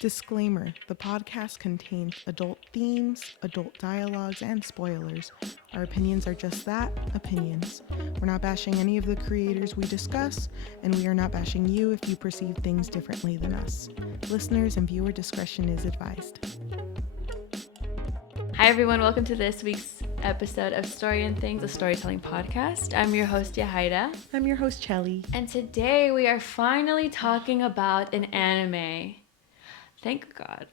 Disclaimer: the podcast contains adult themes, adult dialogues, and spoilers. Our opinions are just that, opinions. We're not bashing any of the creators we discuss, and we are not bashing you if you perceive things differently than us. Listeners and viewer discretion is advised. Hi everyone, welcome to this week's episode of Story and Things, a storytelling podcast. I'm your host, Yajaira. I'm your host, Cheli. And today we are finally talking about an anime. Thank God.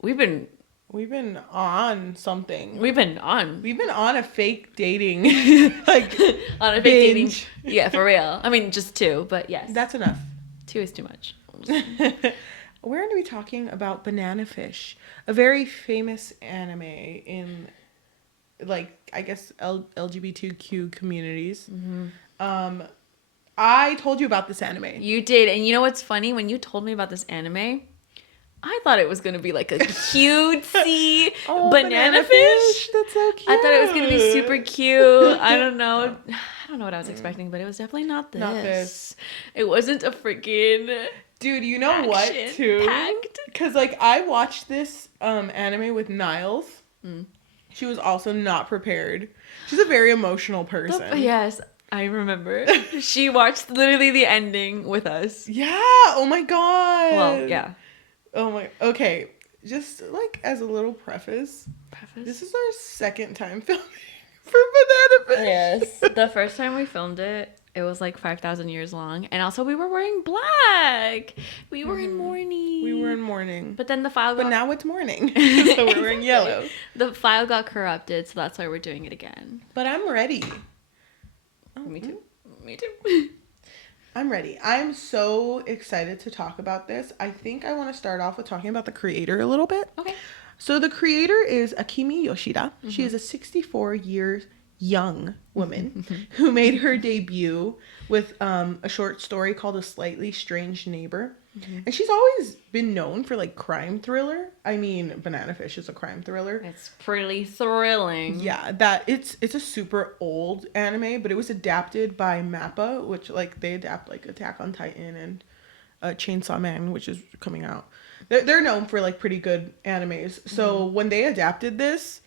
We've been on something. We've been on a fake dating like on a fake dating. Yeah, for real. I mean, just 2, but yes. That's enough. 2 is too much. We're going to be talking about Banana Fish, a very famous anime in, like, I guess LGBTQ communities. Mm-hmm. I told you about this anime. You did, and you know what's funny? When you told me about this anime, I thought it was going to be like a cutesy banana fish. That's so cute. I thought it was going to be super cute. I don't know what I was expecting, but it was definitely not this. Not this. It wasn't a freaking dude, you know what, too? Packed. Because, like, I watched this anime with Niles. She was also not prepared. She's a very emotional person. Yes, I remember. She watched literally the ending with us. Yeah. Oh, my God. Well, yeah. Oh, my. Okay. Just, like, as a little preface. This is our second time filming for Banana Fish. Yes. The first time we filmed it, it was like 5,000 years long. And also we were wearing black. We were in mourning. But then the file got... But now it's morning. So we're wearing yellow. The file got corrupted, so that's why we're doing it again. But I'm ready. Oh, me too. Me too. I'm ready. I'm so excited to talk about this. I think I want to start off with talking about the creator a little bit. Okay. So the creator is Akemi Yoshida. Mm-hmm. She is a 64-year young woman who made her debut with a short story called A Slightly Strange Neighbor. Mm-hmm. And she's always been known for, like, crime thriller. I mean, Banana Fish is a crime thriller. It's pretty thrilling. Yeah, that it's a super old anime, but it was adapted by MAPPA, which, like, they adapt, like, Attack on Titan and Chainsaw Man, which is coming out. They're known for, like, pretty good animes. So when they adapted this,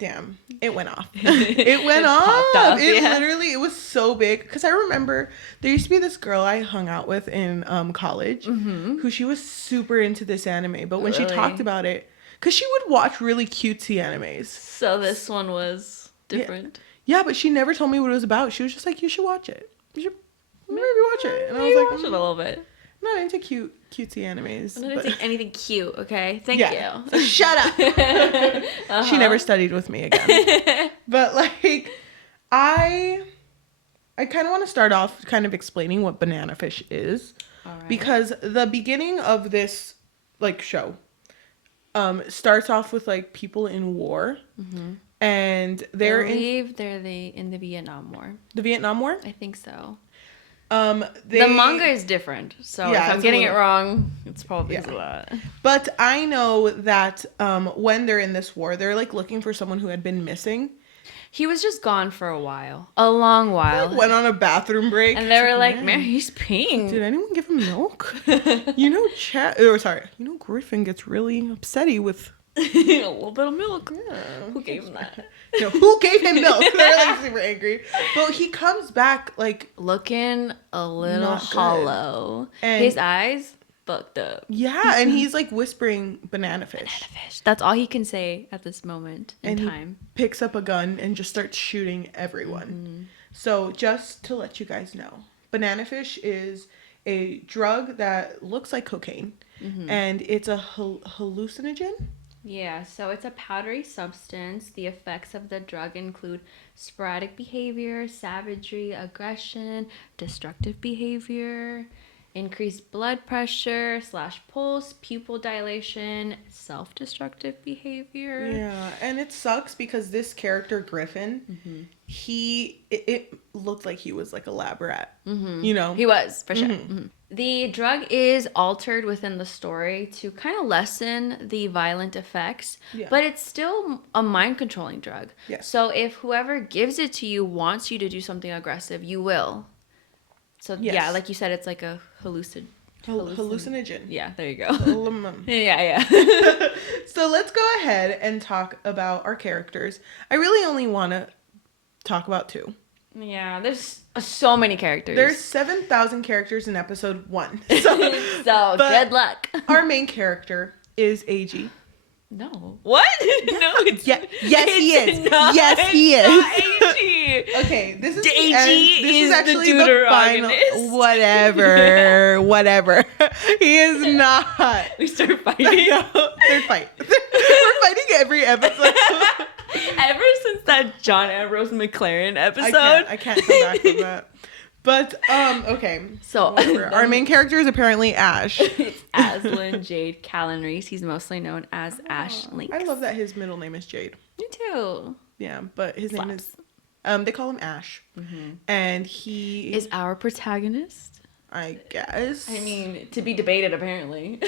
damn, it went off. It went off. It was so big. Because I remember there used to be this girl I hung out with in college who she was super into this anime. But when she talked about it, because she would watch really cutesy animes. So this one was different. Yeah, but she never told me what it was about. She was just like, you should watch it. You should maybe watch it. And I was like, watch it a little bit. I'm not into cutesy animes. I'm not into anything cute, okay? Thank you. So shut up. She never studied with me again. But, like, I kind of want to start off kind of explaining what Banana Fish is. All right. Because the beginning of this, like, show starts off with, like, people in war. Mm-hmm. And they're in the Vietnam War. The Vietnam War? I think so. The manga is different, so if I'm getting it wrong, it's probably a lot. But I know that when they're in this war, they're, like, looking for someone who had been missing. He was just gone for a long while. Like, went on a bathroom break, and they were like, "Man, he's peeing. Did anyone give him milk?" Griffin gets really upsetty with a little bit of milk. Yeah. Who gave him that? Who gave him milk? They're, like, super angry. But he comes back, like, looking a little hollow. And his eyes fucked up. Yeah, and he's, like, whispering Banana Fish. Banana Fish. That's all he can say at this moment in time. He picks up a gun and just starts shooting everyone. Mm-hmm. So just to let you guys know, Banana Fish is a drug that looks like cocaine. Mm-hmm. And it's a hallucinogen. Yeah, so it's a powdery substance. The effects of the drug include sporadic behavior, savagery, aggression, destructive behavior, increased blood pressure / pulse, pupil dilation, self-destructive behavior. Yeah, and it sucks because this character, Griffin, it looked like he was, like, a lab rat. Mm-hmm. You know? He was, for sure. Mm-hmm. The drug is altered within the story to kind of lessen the violent effects, but it's still a mind-controlling drug. Yeah. So if whoever gives it to you wants you to do something aggressive, you will. So, yeah, like you said, it's like a Hallucinogen. Yeah, there you go. Halum- Yeah. So let's go ahead and talk about our characters. I really only want to talk about 2. Yeah, there's so many characters. There's 7,000 characters in episode 1. So, so good luck. Our main character is Eiji. No. What? No, it's yes, he is. Not, yes, he is. Not Eiji. Okay, this is Eiji the end. This is actually the final. deuteragonist. Whatever. He is not. We start fighting. They're fighting. We're fighting every episode. Ever since that John Ambrose McLaren episode. I can't come back from that. But, okay. So, our main character is apparently Ash. It's Aslan Jade Callan Reese. He's mostly known as Ash Lynx. I love that his middle name is Jade. Me too. Yeah, but his name is... they call him Ash. Mm-hmm. And he... Is our protagonist? I guess. I mean, to be debated, apparently.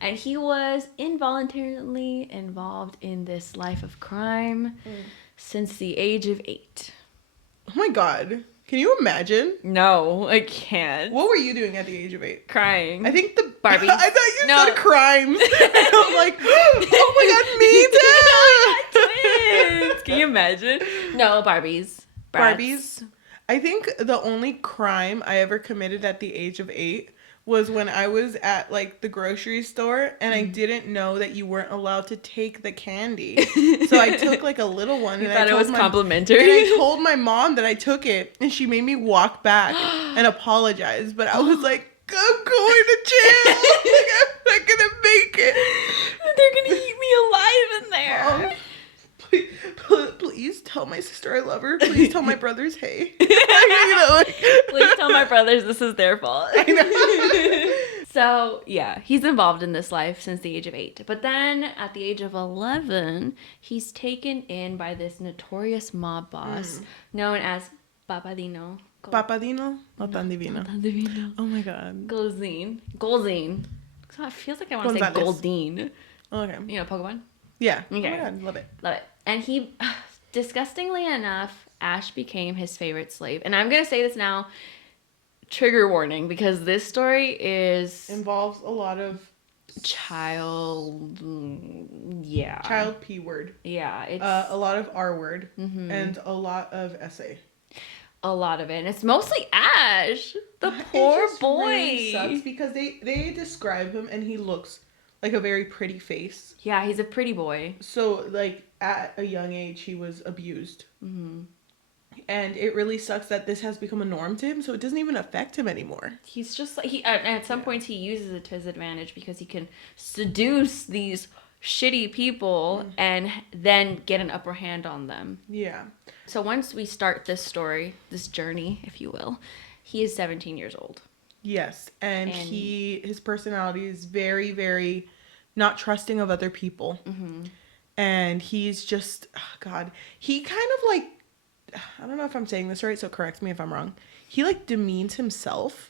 And he was involuntarily involved in this life of crime since the age of 8. Oh my god. Can you imagine? No, I can't. What were you doing at the age of 8? Crying. I think the Barbie. I thought you said crimes. And I'm like, oh my god, me too. Twins. Can you imagine? No, Barbies. Brats. Barbies. I think the only crime I ever committed at the age of 8 was when I was at like the grocery store and I didn't know that you weren't allowed to take the candy. So I took like a little one. You and thought I it was complimentary? And I told my mom that I took it and she made me walk back and apologize. But I was like, I'm going to jail. Like, I'm not going to make it. They're going to eat me alive in there. Please tell my sister I love her. Please tell my brothers, hey. Please tell my brothers this is their fault. I know. So, yeah, he's involved in this life since the age of 8. But then, at the age of 11, he's taken in by this notorious mob boss known as Papadino. Papadino? No tan divino. Tan divino. Oh my god. Golzine. So it feels like I want to say Gonzalez. Goldine. Okay. You know, Pokemon? Yeah. Okay. Oh my god, love it. Love it. And he, disgustingly enough, Ash became his favorite slave. And I'm going to say this now, trigger warning, because this story Involves a lot of child P word. Yeah, it's a lot of R word and a lot of essay. a lot of it. And it's mostly Ash, the It poor just boy. really sucks because they describe him and he looks like a very pretty face. Yeah, he's a pretty boy. So like at a young age he was abused. And it really sucks that this has become a norm to him, so it doesn't even affect him anymore. He's just like at some points he uses it to his advantage because he can seduce these shitty people and then get an upper hand on them. Yeah. So once we start this story, this journey, if you will, he is 17 years old. Yes, and his personality is very, very not trusting of other people. And he's just, he kind of like, I don't know if I'm saying this right, so correct me if I'm wrong. He like demeans himself.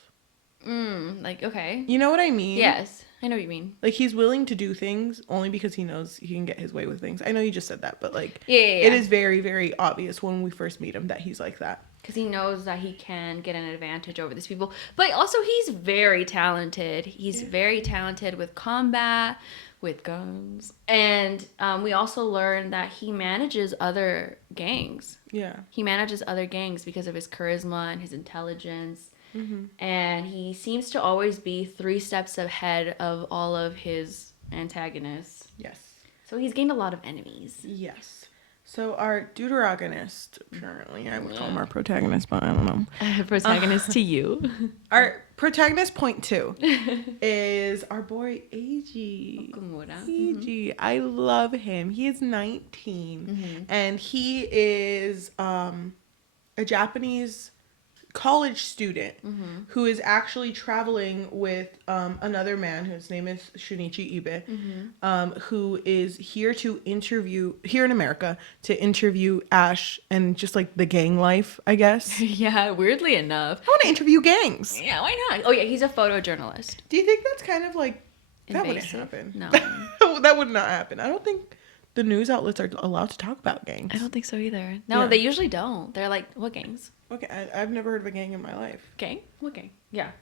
Like, okay. You know what I mean? Yes, I know what you mean. Like he's willing to do things only because he knows he can get his way with things. I know you just said that, but like, Yeah. it is very, very obvious when we first meet him that he's like that. Because he knows that he can get an advantage over these people. But also he's very talented. He's very talented with combat, with guns. And we also learn that he manages other gangs. Yeah. He manages other gangs because of his charisma and his intelligence. And he seems to always be 3 steps ahead of all of his antagonists. Yes. So he's gained a lot of enemies. Yes. So our deuteragonist, apparently, I would call him our protagonist, but I don't know. Protagonist to you. Our protagonist point 2 is our boy Eiji. Eiji. I love him. He is 19 and he is a Japanese college student who is actually traveling with another man whose name is Shunichi Ibe, who is here in America to interview Ash and just like the gang life, I guess. Yeah, weirdly enough. I want to interview gangs. Yeah, why not? Oh yeah, he's a photojournalist. Do you think that's kind of like that Invasive? wouldn't happen? No. That would not happen. I don't think the news outlets are allowed to talk about gangs. I don't think so either. No, Yeah. they usually don't. They're like, what gangs? Okay, I've never heard of a gang in my life. Gang? What gang? Yeah.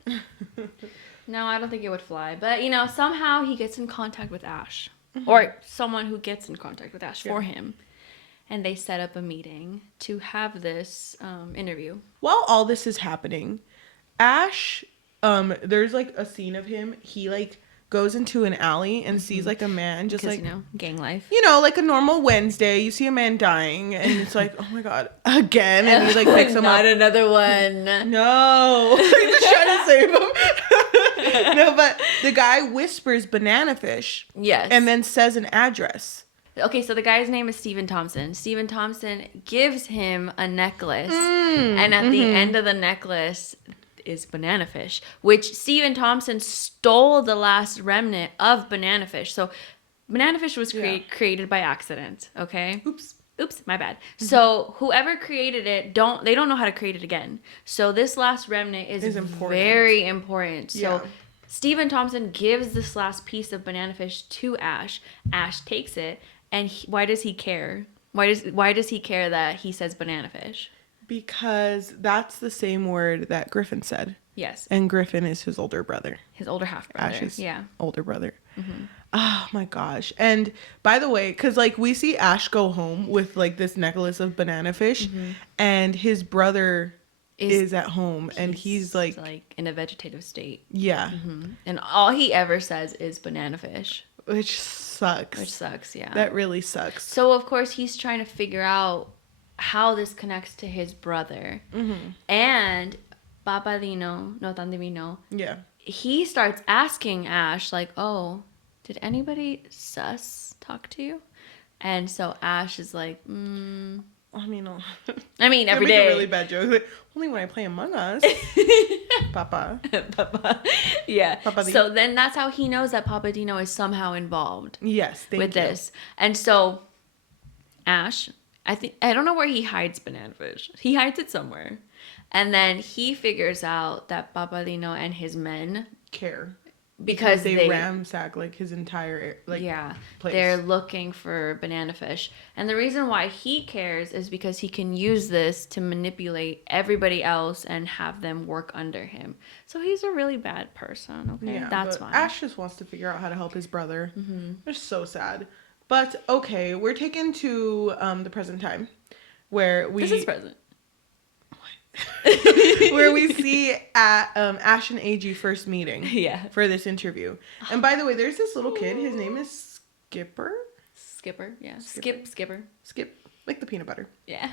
No, I don't think it would fly. But, somehow he gets in contact with Ash. Or someone who gets in contact with Ash for him. And they set up a meeting to have this interview. While all this is happening, Ash, there's like a scene of him. He like goes into an alley and sees like a man just Because, like, gang life. like a normal Wednesday. You see a man dying and it's like, oh my God, again. And he like picks him up. Not another one. No. He's just trying to save him. No, but the guy whispers banana fish. Yes. And then says an address. Okay, so the guy's name is Stephen Thompson. Stephen Thompson gives him a necklace. And at the end of the necklace is banana fish, which Stephen Thompson stole the last remnant of banana fish. So banana fish was created by accident, okay? Oops, my bad. So whoever created it, they don't know how to create it again. So this last remnant is very important. So Stephen Thompson gives this last piece of banana fish to Ash. Ash takes it, and why does he care? Why does he care that he says banana fish? Because that's the same word that Griffin said. Yes. And Griffin is his older brother. His older half-brother. Ash's older brother. Oh my gosh. And by the way, because like we see Ash go home with like this necklace of banana fish and his brother is at home and he's like in a vegetative state. Yeah. And all he ever says is banana fish. Which sucks. Yeah. That really sucks. So of course he's trying to figure out how this connects to his brother. And Papadino, no tan divino. Yeah. He starts asking Ash, like, oh, did anybody sus talk to you? And so Ash is like, I mean, every day. A really bad joke. Like, only when I play Among Us. Papa. Yeah. So then that's how he knows that Papadino is somehow involved. Yes, with this. And so Ash, I don't know where he hides banana fish. He hides it somewhere. And then he figures out that Papadino and his men care. Because they ransack like his entire place. They're looking for banana fish. And the reason why he cares is because he can use this to manipulate everybody else and have them work under him. So he's a really bad person, okay? Yeah, that's why. Ash just wants to figure out how to help his brother. It's so sad. But okay, we're taken to the present time where This is present. Where we see Ash and Eiji first meeting for this interview. And by the way, there's this little kid. His name is Skipper. Skipper. Skipper. Skip, like the peanut butter. Yeah.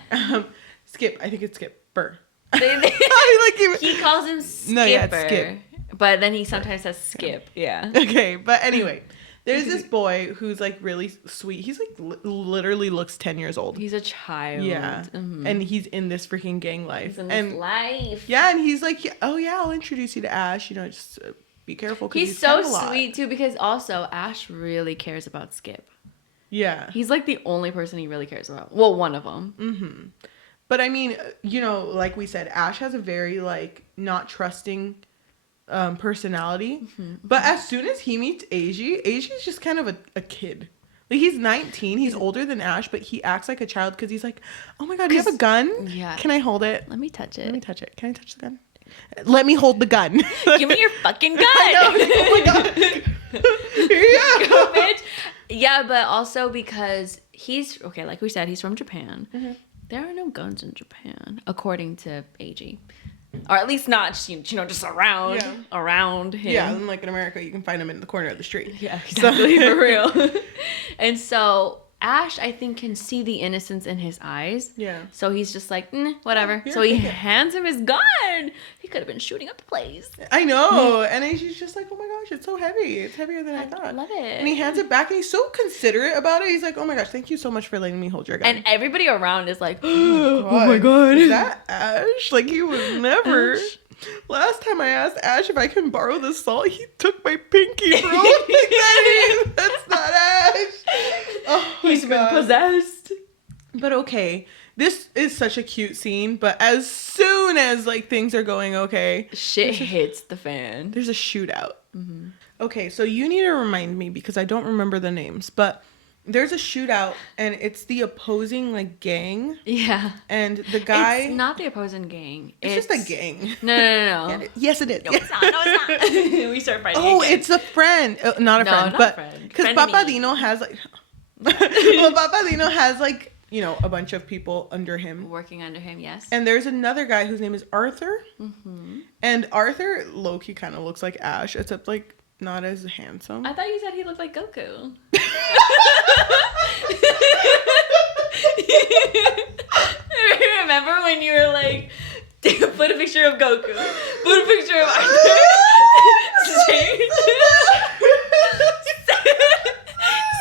Skip. I think it's Skipper. He calls him Skipper. No, yeah, it's Skip. But then he sometimes says Skip. Yeah. Okay, but anyway. There's this boy who's like really sweet. He's like literally looks 10 years old. He's a child. Yeah. And he's in this freaking gang life. He's in this life. Yeah, and he's like, oh yeah, I'll introduce you to Ash. Just be careful. He's so sweet too because also Ash really cares about Skip. Yeah. He's like the only person he really cares about. Well, one of them. But I mean, like we said, Ash has a very like not trusting personality. But as soon as he meets Eiji's just kind of a kid. Like he's 19, he's older than Ash, but he acts like a child because he's like, oh my God, you have a gun? Yeah. Can I hold it? Let me touch it. Can I touch the gun? Let me hold the gun. Give me your fucking gun. I know. Like, oh my God. Here you go, bitch. Yeah, but also because he's, okay, like we said, he's from Japan. There are no guns in Japan, according to Eiji. Or at least not, just around him. Yeah, and like in America, you can find them in the corner of the street. Yeah, exactly, for real. And so Ash, I think, can see the innocence in his eyes. Yeah. So he's just like, whatever. So he hands him his gun. He could have been shooting up the place. I know. And she's just like, oh my gosh, it's so heavy. It's heavier than I thought. I love it. And he hands it back and he's so considerate about it. He's like, oh my gosh, thank you so much for letting me hold your gun. And everybody around is like, oh my God. Is that Ash? Like, he would never. Ash? Last time I asked Ash if I can borrow the salt, he took my pinky, bro. Like, that's not Ash. Oh, he's been possessed. But okay, this is such a cute scene, but as soon as like things are going okay, shit hits the fan. There's a shootout. Okay, so you need to remind me because I don't remember the names, but there's a shootout, and it's the opposing like gang, Yeah. and the guy. It's not the opposing gang. It's just a gang. No. Yes, it is. No, it's not. No, it's not. We start fighting. Oh, again. it's a friend. Not a No, friend, not but friend. because Frenemy. Papadino has like, well, Papadino has like a bunch of people under him. Working under him, yes. And there's another guy whose name is Arthur. Mm-hmm. And Arthur, low-key, kind of looks like Ash, except, like, not as handsome. I thought you said he looked like Goku. Remember when you were like, put a picture of Goku, put a picture of Arthur,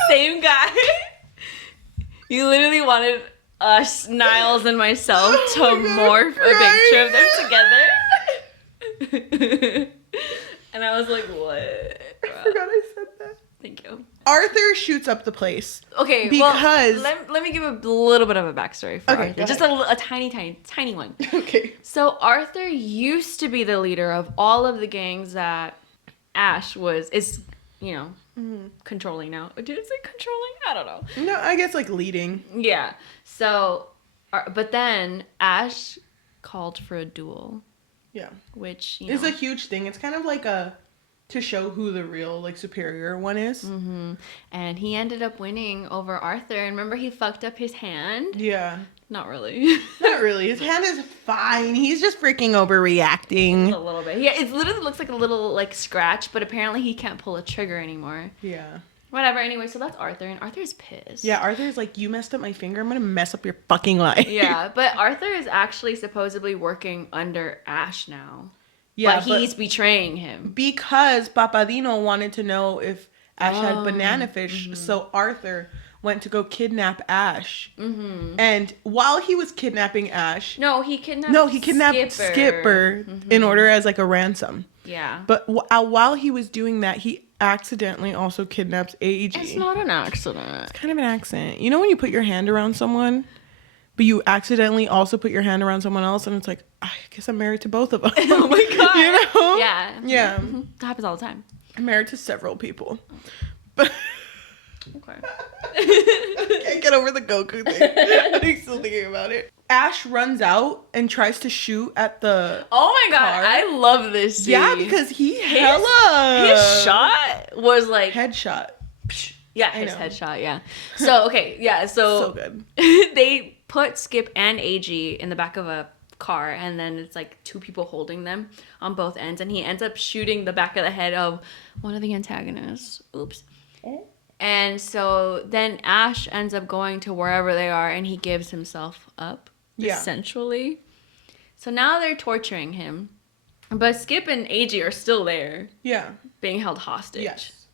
same guy. You literally wanted us, Niles, and myself to morph a picture of them together. And I was like, what? I forgot I said that. Thank you. Arthur shoots up the place. Okay, because... well, let me give a little bit of a backstory for Okay, Arthur. Just a tiny one. Okay. So Arthur used to be the leader of all of the gangs that Ash is controlling now. Did it say controlling? I don't know. No, I guess, like, leading. Yeah. So, but then Ash called for a duel. Yeah. Which, It's a huge thing. It's kind of like to show who the real, like, superior one is. Mm-hmm. And he ended up winning over Arthur. And remember, he fucked up his hand? Yeah. Not really. Not really. His hand is fine. He's just freaking overreacting. A little bit. Yeah, it literally looks like a little, like, scratch, but apparently he can't pull a trigger anymore. Yeah. Whatever. Anyway, so that's Arthur, and Arthur's pissed. Yeah, Arthur's like, you messed up my finger. I'm going to mess up your fucking life. Yeah, but Arthur is actually supposedly working under Ash now. Yeah, but he's betraying him. Because Papadino wanted to know if Ash had banana fish, mm-hmm. so Arthur went to go kidnap Ash. Mm-hmm. And while he was kidnapping Ash... He kidnapped Skipper mm-hmm. in order as like a ransom. Yeah. But while he was doing that, he accidentally also kidnaps Eiji. It's not an accident. It's kind of an accident. You know when you put your hand around someone, but you accidentally also put your hand around someone else, and it's like, I guess I'm married to both of them. Oh my God. You know? Yeah. Yeah. Mm-hmm. That happens all the time. I'm married to several people. But Okay. I can't get over the Goku thing. I'm still thinking about it. Ash runs out and tries to shoot at the Oh my God, car. I love this scene. Yeah, because his shot was like headshot. Yeah, his headshot, yeah. So okay, yeah, So good. They put Skip and Eiji in the back of a car, and then it's like two people holding them on both ends, and he ends up shooting the back of the head of one of the antagonists. Oops. And so then Ash ends up going to wherever they are, and he gives himself up, essentially. So now they're torturing him. But Skip and Eiji are still there. Yeah. Being held hostage. Yes.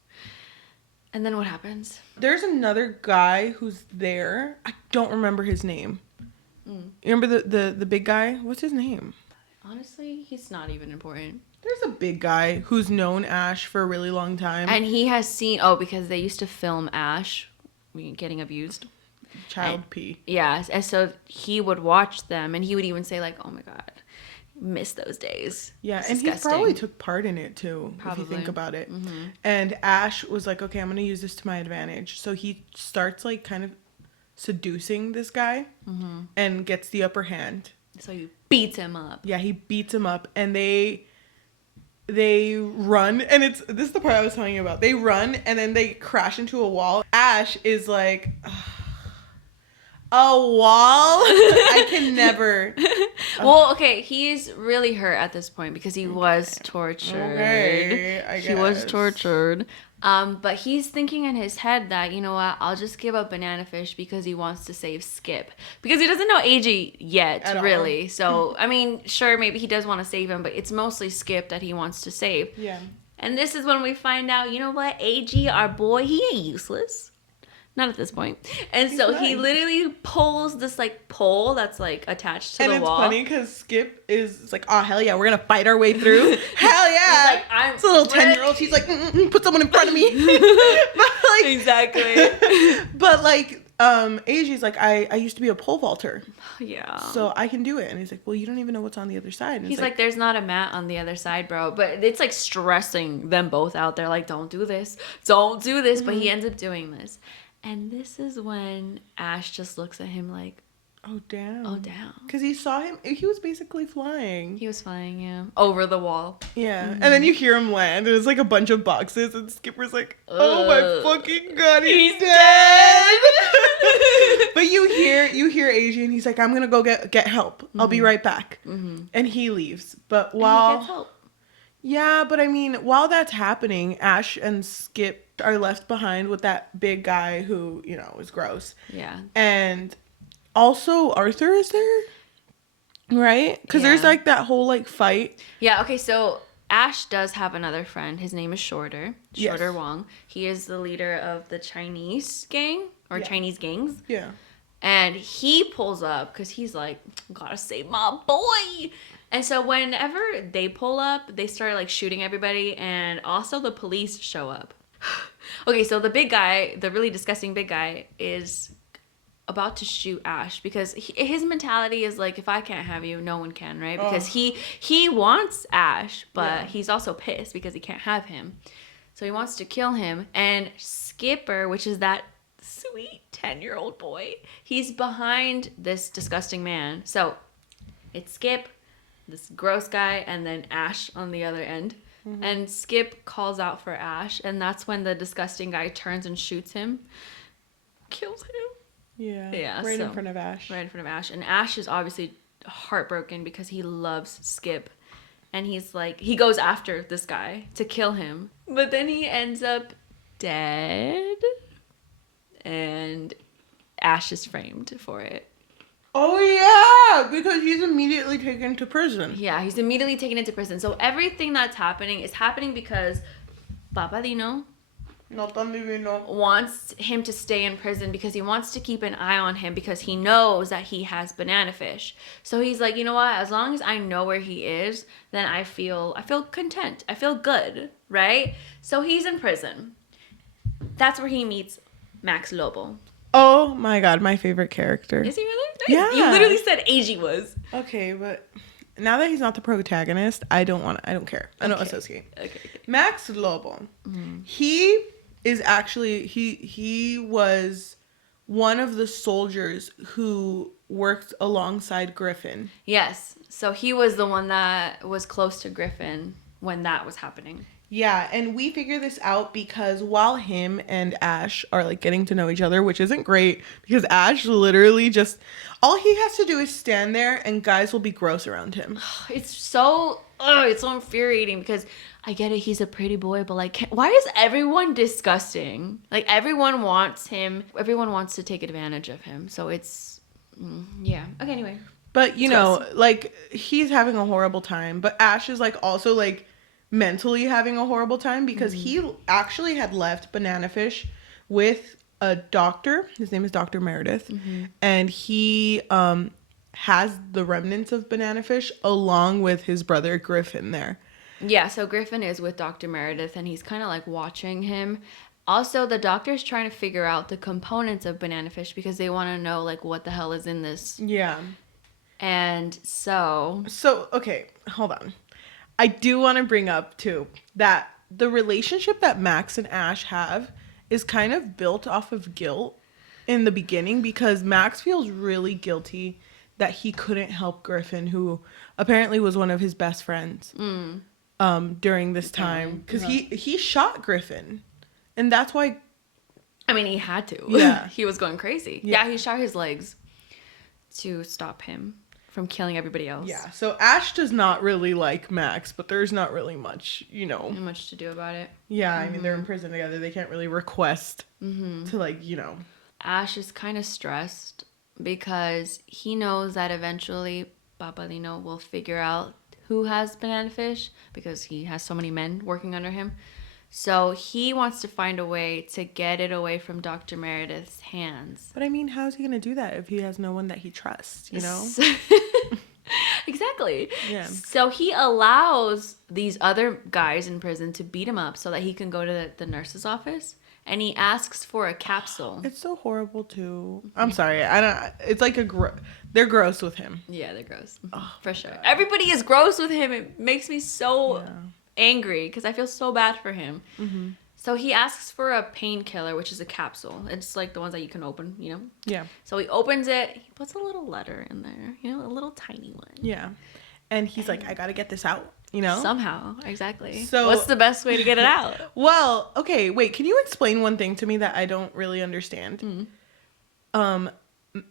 And then what happens? There's another guy who's there. I don't remember his name. You remember the big guy? What's his name? Honestly, he's not even important. There's a big guy who's known Ash for a really long time. And he has seen... because they used to film Ash getting abused. Child pee. Yeah, and so he would watch them, and he would even say, like, oh my God, miss those days. Yeah, it's and disgusting. he probably took part in it, too, Probably. if you think about it. Mm-hmm. And Ash was like, okay, I'm going to use this to my advantage. So he starts, like, kind of seducing this guy and gets the upper hand. So he beats him up. Yeah, he beats him up, and they run, and this is the part I was telling you about. They run, and then they crash into a wall. Ash is like, a wall? I can never. Well, okay, he's really hurt at this point because he was tortured. Okay, I guess. He was tortured. But he's thinking in his head that, you know what, I'll just give up Banana Fish because he wants to save Skip. Because he doesn't know Eiji yet, really. So, I mean, sure, maybe he does want to save him, but it's mostly Skip that he wants to save. Yeah. And this is when we find out, you know what, Eiji, our boy, he ain't useless. Not at this point. And so he literally pulls this, like, pole that's, like, attached to the wall. And it's funny because Skip is like, oh, hell yeah, we're going to fight our way through. Hell yeah. He's like, it's a little 10-year-old. She's like, put someone in front of me. But, like, exactly. But, like, Eiji's like, I used to be a pole vaulter. Yeah. So I can do it. And he's like, well, you don't even know what's on the other side. And he's like, there's not a mat on the other side, bro. But it's, like, stressing them both out. They're like, don't do this. Don't do this. But he ends up doing this. And this is when Ash just looks at him like, Oh, damn. oh, damn. Because he saw him. He was basically flying. He was flying, yeah. Over the wall. Yeah. And then you hear him land, and it's like a bunch of boxes, and Skipper's like, oh my fucking God, he's dead. But you hear Eiji, and he's like, I'm gonna go get help. I'll be right back. And he leaves. But while... And he gets help. Yeah, but I mean, while that's happening, Ash and Skip are left behind with that big guy who, you know, is gross. Yeah. And also Arthur is there, right? Because there's like that whole like fight. Yeah, okay, so Ash does have another friend. His name is Shorter Wong. He is the leader of the Chinese gang, or Chinese gangs. Yeah. And he pulls up because he's like, gotta save my boy. And so whenever they pull up, they start like shooting everybody, and also the police show up. Okay, so the big guy, the really disgusting big guy, is about to shoot Ash because his mentality is like, if I can't have you, no one can, right? Because he wants Ash, but he's also pissed because he can't have him. So he wants to kill him. And Skipper, which is that sweet 10-year-old boy, he's behind this disgusting man. So it's Skip, this gross guy, and then Ash on the other end. And Skip calls out for Ash, and that's when the disgusting guy turns and shoots him, kills him. Yeah. Right in front of Ash. Right in front of Ash. And Ash is obviously heartbroken because he loves Skip. And he's like, he goes after this guy to kill him. But then he ends up dead. And Ash is framed for it. Oh, yeah, because he's immediately taken to prison. Yeah, he's immediately taken into prison. So everything that's happening is happening because Papadino wants him to stay in prison because he wants to keep an eye on him because he knows that he has banana fish. So he's like, you know what? As long as I know where he is, then I feel content. I feel good, right? So he's in prison. That's where he meets Max Lobo. Oh my God, my favorite character. Is he really? Yeah. You literally said Eiji was. Okay, but now that he's not the protagonist, I don't care. I don't associate. Okay. Max Lobo. He is actually he was one of the soldiers who worked alongside Griffin. Yes. So he was the one that was close to Griffin when that was happening. Yeah, and we figure this out because while him and Ash are like getting to know each other, which isn't great because Ash literally just all he has to do is stand there and guys will be gross around him. It's so infuriating because I get it, he's a pretty boy, but like, why is everyone disgusting? Like everyone wants to take advantage of him. So it's yeah. Okay, anyway. But you know, like he's having a horrible time, but Ash is like also like mentally having a horrible time because he actually had left Banana Fish with a doctor. His name is Dr. Meredith. And he has the remnants of Banana Fish along with his brother Griffin there. Yeah, so Griffin is with Dr. Meredith and he's kind of like watching him. Also, the doctor's trying to figure out the components of Banana Fish because they want to know like what the hell is in this. Yeah. And so okay, hold on. I do want to bring up, too, that the relationship that Max and Ash have is kind of built off of guilt in the beginning because Max feels really guilty that he couldn't help Griffin, who apparently was one of his best friends during this time. Because he shot Griffin. And that's why... I mean, he had to. Yeah. He was going crazy. Yeah, he shot his legs to stop him from killing everybody else. Yeah, so Ash does not really like Max, but there's not really much, you know. Not much to do about it. Yeah, I mean, they're in prison together. They can't really request to, like, you know. Ash is kind of stressed because he knows that eventually Papadino will figure out who has Banana Fish because he has so many men working under him. So he wants to find a way to get it away from Dr. Meredith's hands. But I mean, how is he going to do that if he has no one that he trusts, you know? Exactly. Yeah. So he allows these other guys in prison to beat him up so that he can go to the nurse's office. And he asks for a capsule. It's so horrible, too. I'm sorry. It's like they're gross with him. Yeah, they're gross. Oh, for sure. God. Everybody is gross with him. It makes me so... Yeah. Angry because I feel so bad for him. So he asks for a painkiller, which is a capsule. It's like the ones that you can open, you know? Yeah. So he opens it. He puts a little letter in there, you know, a little tiny one. Yeah. And he's like, I got to get this out, you know? Somehow. Exactly. So what's the best way to get it out? Well, okay, wait. Can you explain one thing to me that I don't really understand?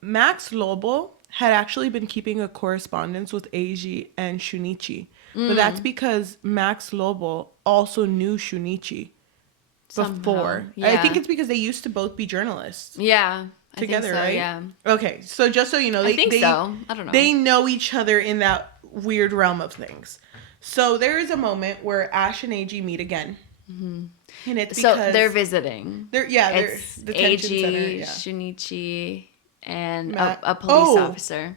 Max Lobo had actually been keeping a correspondence with Eiji and Shunichi. But that's because Max Lobo also knew Shunichi before. Somehow, I think it's because they used to both be journalists Yeah. together, I think so, right? Yeah. Okay, so just so you know, I think so. I don't know. They know each other in that weird realm of things. So there is a moment where Ash and Eiji meet again. And it's because... So they're visiting. They're It's detention Eiji, center. Yeah. Shunichi, and Matt. a police Oh. officer.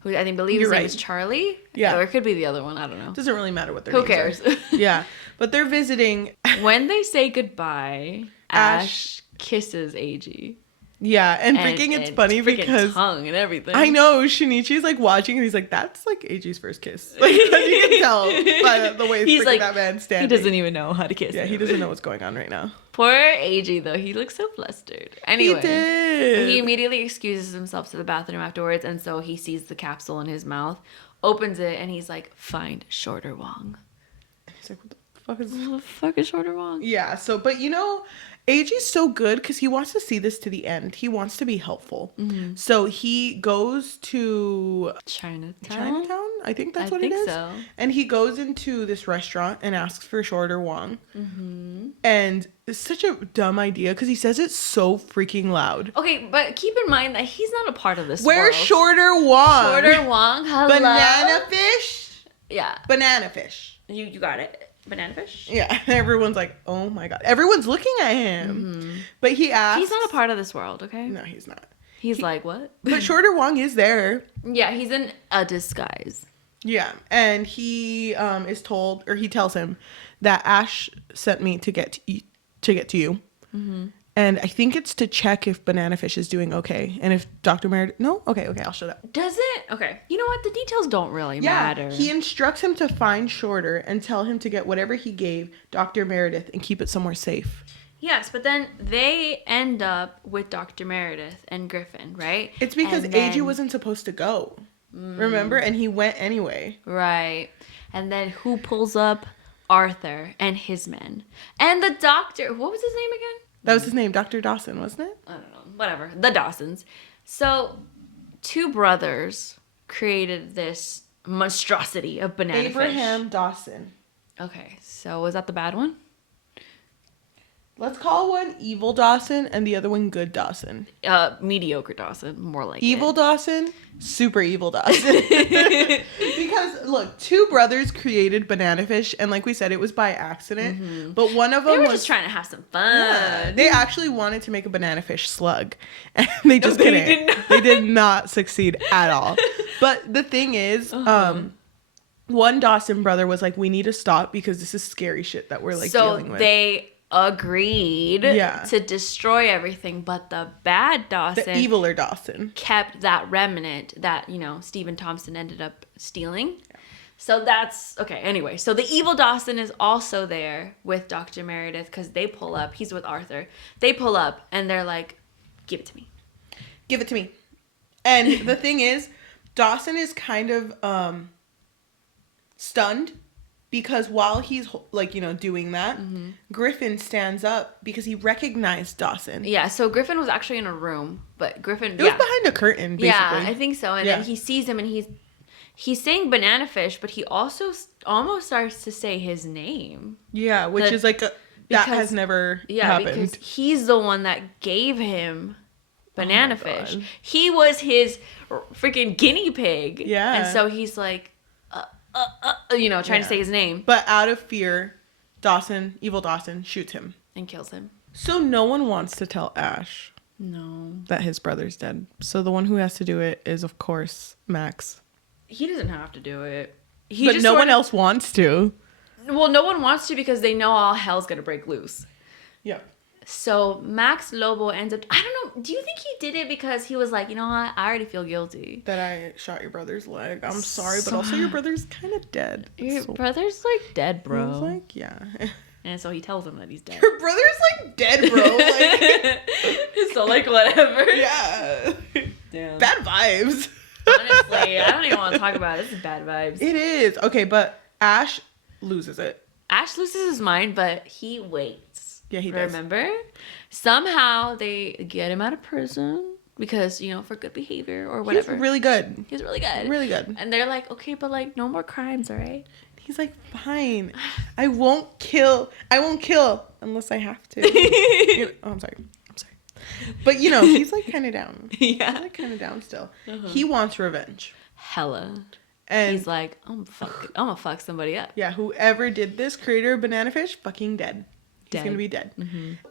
Who I believe You're his name right. is Charlie. Yeah. Or it could be the other one. I don't know. Doesn't really matter what their Who names cares? are. Yeah. But they're visiting. When they say goodbye, Ash kisses Eiji. Yeah. And freaking it's funny freaking because tongue and everything. I know Shinichi's like watching and he's like, that's like Eiji's first kiss. Like, you can tell by the way He's like, that man's standing. He doesn't even know how to kiss. Yeah, him. he doesn't know what's going on right now. Poor Eiji though, he looks so flustered. Anyway, He did. he immediately excuses himself to the bathroom afterwards, and so he sees the capsule in his mouth, opens it, and he's like, "Find Shorter Wong." He's like, what the fuck is this? What the fuck is Shorter Wong? Yeah, so, but you know, Eiji's so good because he wants to see this to the end. He wants to be helpful. So he goes to Chinatown. I think that's what I it think is. so. And he goes into this restaurant and asks for Shorter Wong. And it's such a dumb idea because he says it so freaking loud. Okay, but keep in mind that he's not a part of this Where's world. Shorter Wong? Shorter Wong? Hello? Banana fish? Yeah. Banana fish. You got it. Banana fish? Yeah, everyone's like, oh my god. Everyone's looking at him. But he asks. He's not a part of this world, okay? No, he's not. He's like, what? But Shorter Wong is there. Yeah, he's in a disguise. Yeah, and he is told, or he tells him that Ash sent me to get to you. And I think it's to check if Banana Fish is doing okay. And if Dr. Meredith... No? Okay, I'll shut up. Does it? Okay. You know what? The details don't really matter. He instructs him to find Shorter and tell him to get whatever he gave Dr. Meredith and keep it somewhere safe. Yes, but then they end up with Dr. Meredith and Griffin, right? It's because And then- Eiji wasn't supposed to go. Remember? And he went anyway. Right. And then who pulls up? Arthur and his men. And the doctor... What was his name again? That was his name, Dr. Dawson, wasn't it? I don't know. Whatever. The Dawsons. So, two brothers created this monstrosity of banana Abraham Dawson. fish. Okay. So, was that the bad one? Let's call one Evil Dawson and the other one Good Dawson. Mediocre Dawson. More like Evil it. Dawson, super evil Dawson. Because, look, two brothers created Banana Fish, and like we said, it was by accident. But one of them They were was... just trying to have some fun. Yeah, they actually wanted to make a Banana Fish slug, and they just they couldn't. did not. They did not succeed at all. But the thing is... one Dawson brother was like, we need to stop because this is scary shit that we're like dealing with. So they agreed to destroy everything, but the bad Dawson, the eviler Dawson, kept that remnant that, you know, Stephen Thompson ended up stealing. So that's okay. Anyway, so the evil Dawson is also there with Dr. Meredith because they pull up. He's with Arthur. They pull up and they're like, give it to me. Give it to me. And the thing is, Dawson is kind of stunned because while he's like, you know, doing that, Griffin stands up because he recognized Dawson. Yeah, so Griffin was actually in a room, but Griffin... It was behind a curtain, basically. Yeah, I think so. And then he sees him and he's saying Banana Fish, but he also almost starts to say his name. Yeah, which is like that has never happened. Because he's the one that gave him Banana Fish. God. He was his freaking guinea pig. Yeah. And so he's like, you know, trying to say his name. But out of fear, Dawson, evil Dawson, shoots him. And kills him. So no one wants to tell Ash No. that his brother's dead. So the one who has to do it is, of course, Max. He doesn't have to do it. But no one else wants to. Well, no one wants to because they know all hell's gonna break loose. Yeah. So Max Lobo ends up... I don't know. Do you think he did it because he was like, you know what? I already feel guilty. That I shot your brother's leg. I'm sorry, but also your brother's kind of dead. Your So brother's like dead, I bro. was like, yeah. And so he tells him that he's dead. Your brother's like dead, bro. Like, So like whatever. yeah. Damn. Bad vibes. Honestly, I don't even want to talk about it. This is bad vibes. It is. Okay, but Ash loses it. Ash loses his mind, but he waits. Yeah, he does. Remember? Somehow they get him out of prison because, you know, for good behavior or whatever. He's really good. He's really good. Really good. And they're like, okay, but like no more crimes, all right? He's like, fine. I won't kill unless I have to. Oh, I'm sorry. But, you know, he's like kind of down. Yeah. He's like kind of down still. He wants revenge. Hella. And he's like, I'm gonna fuck somebody up. yeah, whoever did this, creator of Banana Fish, fucking dead. He's gonna be dead.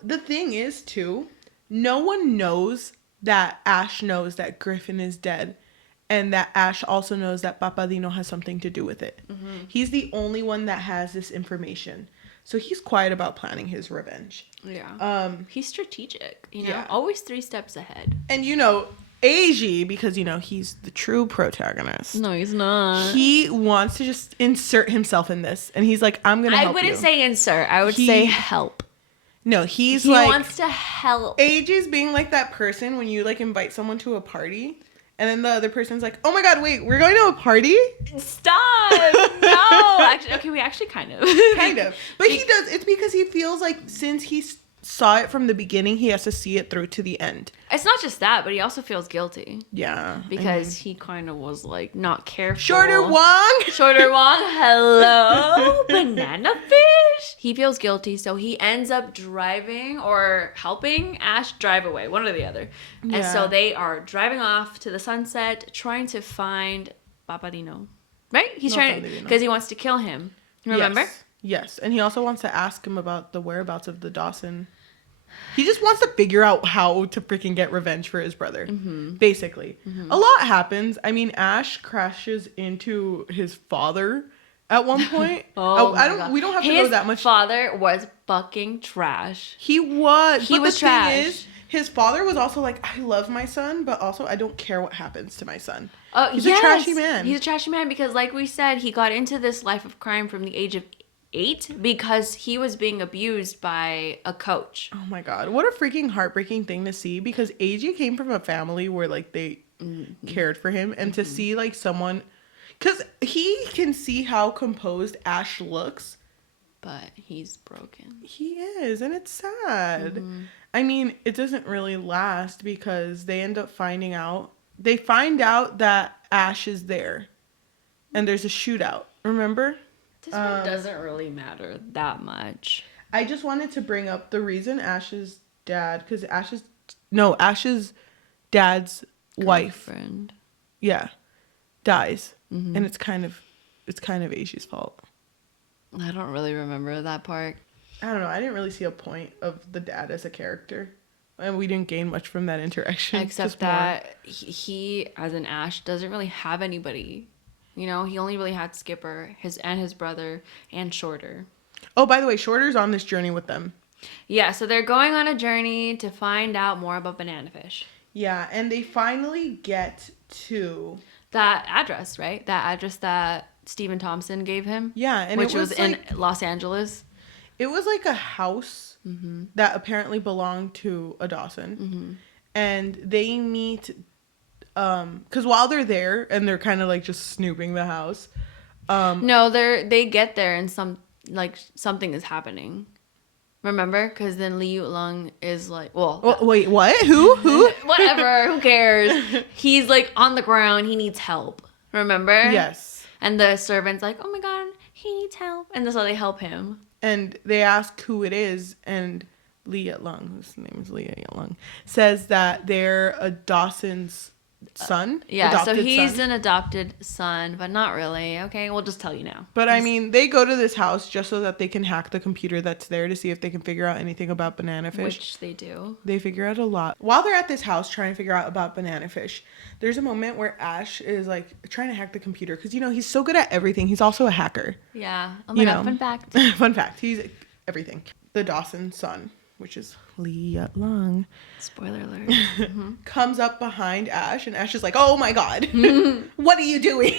The thing is, too, no one knows that Ash knows that Griffin is dead. And that Ash also knows that Papadino has something to do with it. He's the only one that has this information. So he's quiet about planning his revenge. Yeah. He's strategic, you know, yeah. always 3 steps ahead. And, you know, Eiji, because, you know, he's the true protagonist. No, he's not. He wants to just insert himself in this. And he's like, I'm going to help you. I wouldn't say insert. I would say help. No, he like... He wants to help. Eiji's being like that person when you, like, invite someone to a party. And then the other person's like, oh my god, wait, we're going to a party? Stop! No! Actually, okay, we actually kind of. Kind of. But he does. It's because he feels like since he saw it from the beginning, he has to see it through to the end. It's not just that, but he also feels guilty. Yeah. Because he kind of was like not careful. Shorter Wong! Shorter Wong, hello, banana fish. He feels guilty, so he ends up driving or helping Ash drive away, one or the other. Yeah. And so they are driving off to the sunset, trying to find Papadino. Right? He's trying to, because he wants to kill him. Remember? Yes. And he also wants to ask him about the whereabouts of the Dawson. He just wants to figure out how to freaking get revenge for his brother. Basically. A lot happens. I mean, Ash crashes into his father at one point. We don't have to know that much. His father was fucking trash. He was. He was trash. Thing is, his father was also like, I love my son, but also I don't care what happens to my son. He's a trashy man. He's a trashy man because, like we said, he got into this life of crime from the age of 8 because he was being abused by a coach. Oh my god, what a freaking heartbreaking thing to see, because Eiji came from a family where like they cared for him, and to see like someone, because he can see how composed Ash looks, but he's broken. He is, and it's sad. I mean, it doesn't really last because they end up finding out that Ash is there and there's a shootout, remember? This one doesn't really matter that much. I just wanted to bring up the reason Ash's dad, because Ash's dad's wife, dies, and it's kind of Eiji's fault. I don't really remember that part. I don't know. I didn't really see a point of the dad as a character, and we didn't gain much from that interaction. Except that he, as an Ash, doesn't really have anybody. You know, he only really had Skipper, his brother, and Shorter. Oh, by the way, Shorter's on this journey with them. Yeah, so they're going on a journey to find out more about Banana Fish. Yeah, and they finally get to that address, right? That address that Stephen Thompson gave him. Yeah, and which was in Los Angeles. It was like a house that apparently belonged to a Dawson, and they meet. Because while they're there and they're kind of like just snooping the house. No, they get there and something is happening. Remember? Because then Lee Yu-lung is like, wait, what? Who? Whatever, who cares? He's like on the ground. He needs help. Remember? Yes. And the servant's like, oh my God, he needs help. And so they help him. And they ask who it is, and Lee Yu-lung, whose name is Lee Yu-lung, says that they're a Dawson's son. So he's an adopted son, but not really. Okay, we'll just tell you now. But I mean, they go to this house just so that they can hack the computer that's there to see if they can figure out anything about Banana Fish. Which they do. They figure out a lot. While they're at this house trying to figure out about Banana Fish, there's a moment where Ash is like trying to hack the computer because, you know, he's so good at everything. He's also a hacker. Yeah. Oh my God, fun fact. Fun fact. He's everything. The Dawson son. which is Lee Long, Spoiler alert. comes up behind Ash, and Ash is like, "Oh my god, what are you doing?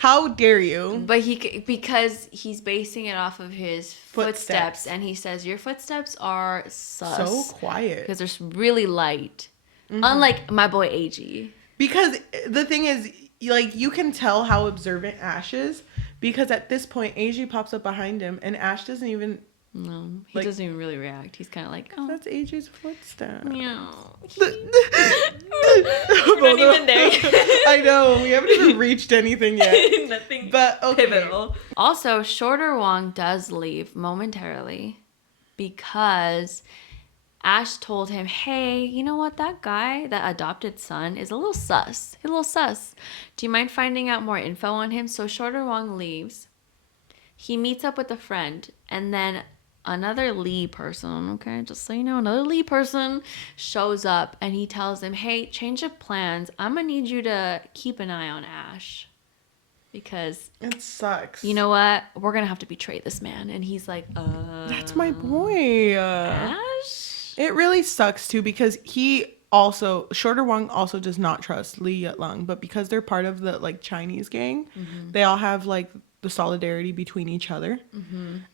How dare you?" But because he's basing it off of his footsteps, and he says your footsteps are sus. So quiet. Because they're really light. Unlike my boy Eiji. Because the thing is, like, you can tell how observant Ash is, because at this point, Eiji pops up behind him, and Ash doesn't even... No, he doesn't even really react. He's kind of like, oh. That's Eiji's footsteps. Meow. We're not even there. I know. We haven't even reached anything yet. Nothing but okay. pivotal. Also, Shorter Wong does leave momentarily because Ash told him, hey, you know what? That guy, that adopted son, is a little sus. He's a little sus. Do you mind finding out more info on him? So Shorter Wong leaves. He meets up with a friend, and then another Lee person, okay, just so you know, another Lee person shows up, and he tells him, hey, change of plans. I'm going to need you to keep an eye on Ash. Because... it sucks. You know what? We're going to have to betray this man. And he's like, that's my boy. Ash? It really sucks, too, because Shorter Wong also does not trust Lee Long, but because they're part of the, like, Chinese gang, they all have, like, the solidarity between each other,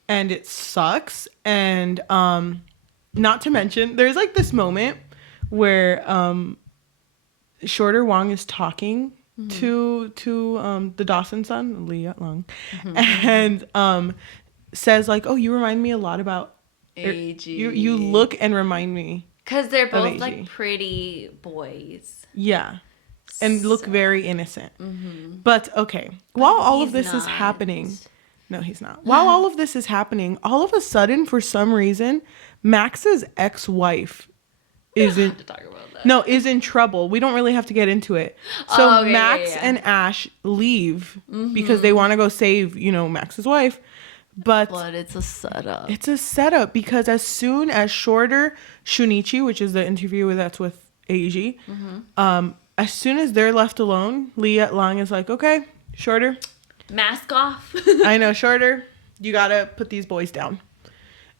and it sucks. And not to mention, there's like this moment where Shorter Wong is talking to the Dawson son, Lee Long, and says like, oh, you remind me a lot about Eiji. You look and remind me, because they're both like pretty boys, and look very innocent. But okay, while all of this is happening, no, he's not. While all of this is happening, all of a sudden, for some reason, Max's ex-wife is in trouble. We don't really have to get into it. So Max and Ash leave because they want to go save, Max's wife. But it's a setup. It's a setup because as soon as Shunichi, which is the interviewer that's with Eiji, as soon as they're left alone, Lee Long is like, okay, Shorter. Mask off. I know, Shorter, you gotta put these boys down.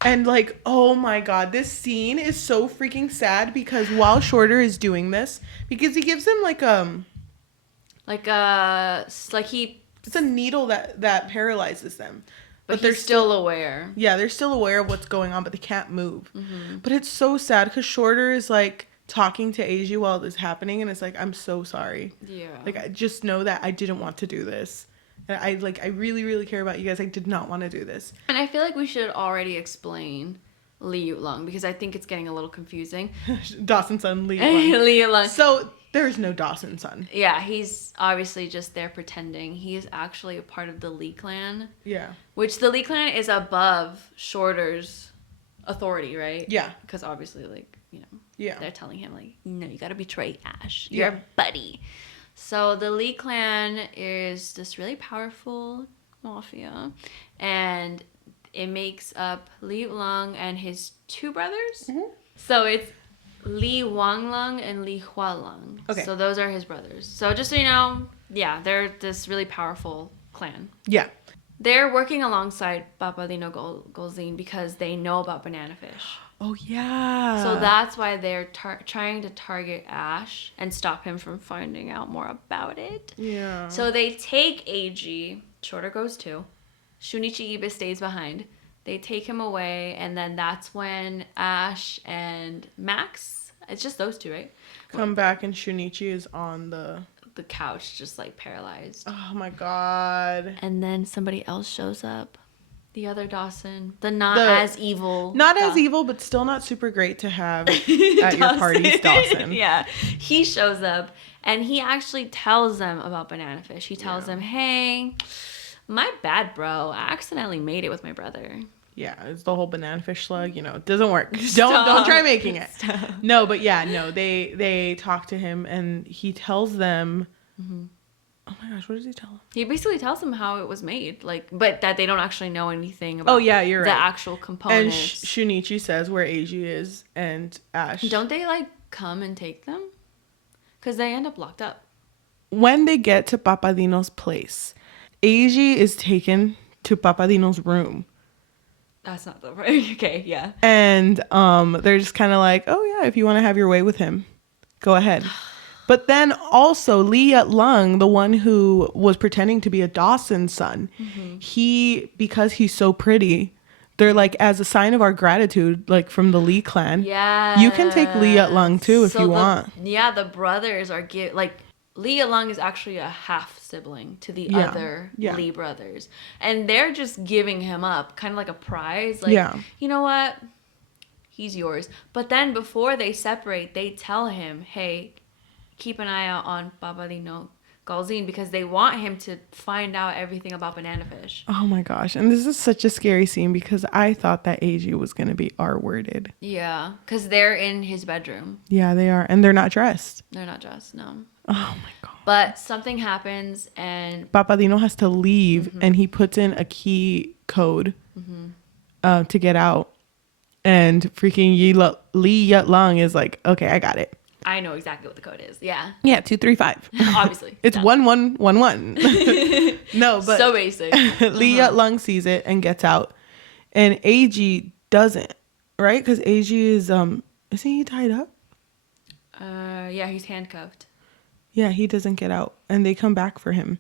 And like, oh my god, this scene is so freaking sad because while Shorter is doing this, because he gives them it's a needle that paralyzes them. But they're still aware. Yeah, they're still aware of what's going on, but they can't move. But it's so sad because Shorter is like talking to Eiji while this is happening, and it's like, I'm so sorry. Yeah. Like, I just know that I didn't want to do this. And I really, really care about you guys. I did not want to do this. And I feel like we should already explain Lee Long because I think it's getting a little confusing. Dawson's son, Lee Long. Lee Long. So there's no Dawson's son. Yeah, he's obviously just there pretending. He's actually a part of the Lee clan. Yeah. Which the Lee clan is above Shorter's authority, right? Yeah. Because obviously, yeah, they're telling him, no, you gotta betray Ash. You're a buddy. So the Lee clan is this really powerful mafia, and it makes up Lee Long and his two brothers. So it's Lee Wang Long and Lee Hua Long. Okay. So those are his brothers. So just so you know, they're this really powerful clan. Yeah. They're working alongside Papadino Golzine because they know about Banana Fish. Oh, yeah. So that's why they're trying to target Ash and stop him from finding out more about it. Yeah. So they take Eiji. Shorter goes too. Shunichi Iba stays behind. They take him away, and then that's when Ash and Max, it's just those two, right? Come back, and Shunichi is on the couch, just paralyzed. Oh my god. And then somebody else shows up. The other Dawson. As evil. Not as evil, but still not super great to have at your parties, Dawson. Yeah. He shows up, and he actually tells them about Banana Fish. He tells them, hey, my bad, bro. I accidentally made it with my brother. Yeah, it's the whole Banana Fish slug. It doesn't work. Don't try making it. Stop. No, but they talk to him, and he tells them... Oh my gosh, what does he tell them? He basically tells them how it was made, but that they don't actually know anything about you're the right. actual components. And Shunichi says where Eiji is, and Ash. Don't they come and take them? Because they end up locked up. When they get to Papadino's place, Eiji is taken to Papadino's room. That's not the right. Okay, yeah. And they're just kind of like, oh yeah, if you want to have your way with him, go ahead. But then also Lee Lung, the one who was pretending to be a Dawson's son, because he's so pretty, they're like, as a sign of our gratitude, like from the Lee clan, Yeah. you can take Lee Lung too if you want. Yeah, the brothers are like Lee Lung is actually a half sibling to the Yeah. other Yeah. Lee brothers, and they're just giving him up, kind of like a prize. Like, Yeah. you know what? He's yours. But then before they separate, they tell him, "Hey, keep an eye out on Babadino Galzin," because they want him to find out everything about Banana Fish. Oh my gosh. And this is such a scary scene because I thought that Eiji was going to be R-worded. Yeah, because they're in his bedroom. Yeah, they are. And they're not dressed. They're not dressed, no. Oh my God. But something happens, and Papadino has to leave and he puts in a key code to get out. And freaking Lee Yut Long is like, okay, I got it. I know exactly what the code is. Yeah. Yeah, 235. Obviously. It's 1111. No, but so basic. Lee Yut Lung sees it and gets out, and Eiji doesn't, right? Because Eiji isn't he tied up? Yeah, he's handcuffed. Yeah, he doesn't get out, and they come back for him.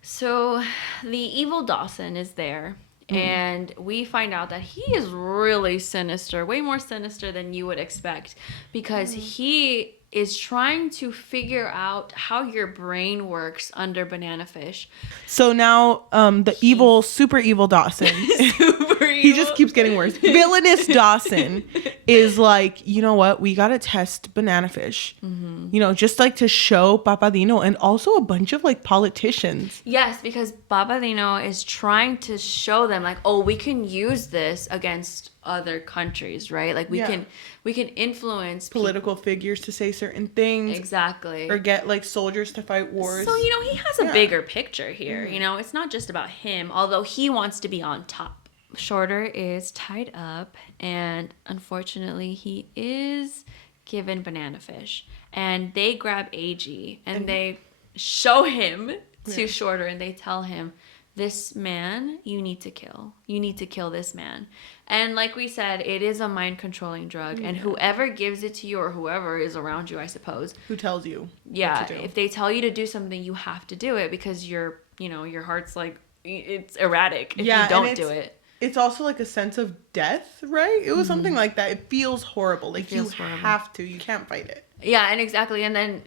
So the evil Dawson is there, and we find out that he is really sinister, way more sinister than you would expect, because he is trying to figure out how your brain works under Banana Fish. So now the super evil Dawson, he just keeps getting worse. Villainous Dawson is like, you know what? We got to test Banana Fish, you know, just like to show Papadino and also a bunch of like politicians. Yes, because Babadino is trying to show them like, oh, we can use this against other countries, right? Like we can influence Political figures to say certain things. Exactly. Or get like soldiers to fight wars. So, you know, he has a bigger picture here. You know, it's not just about him, although he wants to be on top. Shorter is tied up, and unfortunately he is given Banana Fish. And they grab Eiji and they show him to Shorter, and they tell him, this man you need to kill. You need to kill this man. And like we said, it is a mind controlling drug, and whoever gives it to you, or whoever is around you, I suppose, who tells you what to do. If they tell you to do something, you have to do it, because your heart's like, it's erratic if you don't do it. It's also like a sense of death, right? It was something like that. It feels horrible. Like you have to. You can't fight it. Yeah, and exactly. And then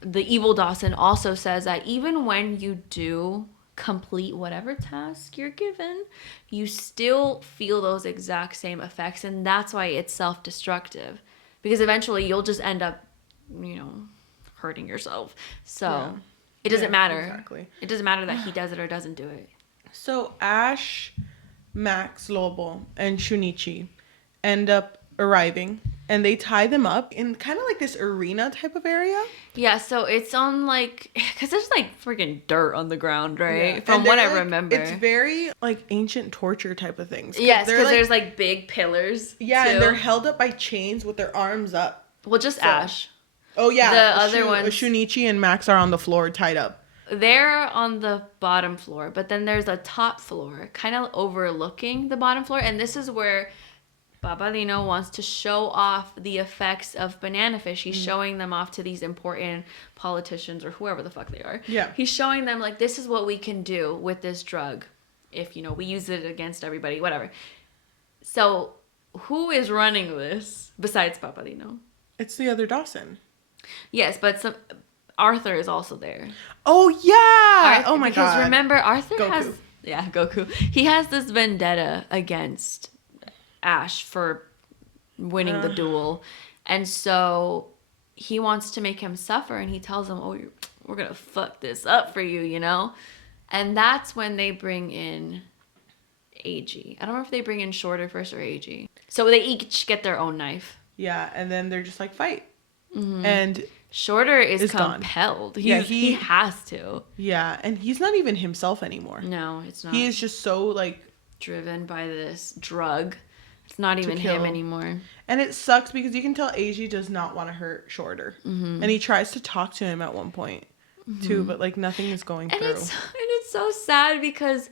the evil Dawson also says that even when you do complete whatever task you're given, you still feel those exact same effects, and that's why it's self-destructive, because eventually you'll just end up, you know, hurting yourself. So it doesn't matter. Exactly. It doesn't matter that he does it or doesn't do it. So Ash, Max, Lobo, and Shunichi end up arriving, and they tie them up in kind of like this arena type of area. Yeah, so it's on like, because there's like freaking dirt on the ground, right? Yeah. From what I remember. It's very like ancient torture type of things. Yes, because there's like big pillars. Yeah, too. And they're held up by chains with their arms up. Well, just Ash. Oh, yeah. The other ones. Shunichi and Max are on the floor tied up. They're on the bottom floor, but then there's a top floor kind of overlooking the bottom floor, and this is where Babadino wants to show off the effects of Banana Fish. He's showing them off to these important politicians or whoever the fuck they are. Yeah. He's showing them, like, this is what we can do with this drug if, you know, we use it against everybody, whatever. So who is running this besides Babadino? It's the other Dawson. Yes, but Arthur is also there. Oh, yeah. Oh, my God. Because remember, Arthur Goku. has... Yeah, Goku. He has this vendetta against Ash for winning the duel, and so he wants to make him suffer, and he tells him, oh, we're gonna fuck this up for you, you know. And that's when they bring in Eiji. I don't know if they bring in Shorter first or Eiji. So they each get their own knife. Yeah, and then they're just like, fight. And Shorter is compelled. He has to. Yeah, and he's not even himself anymore. No, it's not. He is just so like driven by this drug. It's not even him anymore. And it sucks because you can tell Eiji does not want to hurt Shorter. And he tries to talk to him at one point too, but like nothing is going through. And it's so sad because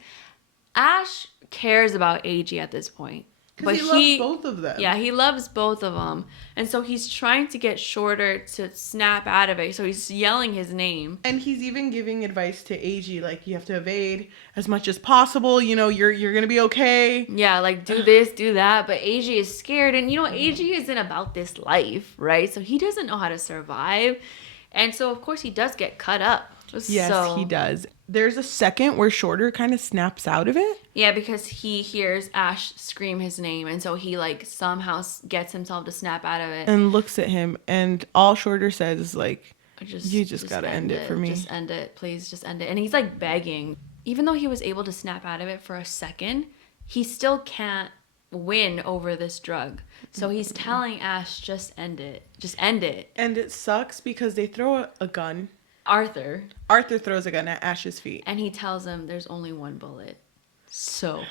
Ash cares about Eiji at this point. Because he loves both of them. Yeah, he loves both of them. And so he's trying to get Shorter to snap out of it. So he's yelling his name. And he's even giving advice to Eiji, like, you have to evade as much as possible. You know, you're going to be okay. Yeah, like, do this, do that. But Eiji is scared. And, you know, Eiji isn't about this life, right? So he doesn't know how to survive. And so, of course, he does get cut up. Yes, he does. There's a second where Shorter kind of snaps out of it. Yeah, because he hears Ash scream his name, and so he, like, somehow gets himself to snap out of it. And looks at him, and all Shorter says is, like, you just gotta end it for me. Just end it. Please, just end it. And he's, like, begging. Even though he was able to snap out of it for a second, he still can't win over this drug. So he's telling Ash, just end it. Just end it. And it sucks because they throw a gun. Arthur throws a gun at Ash's feet. And he tells him there's only one bullet. So,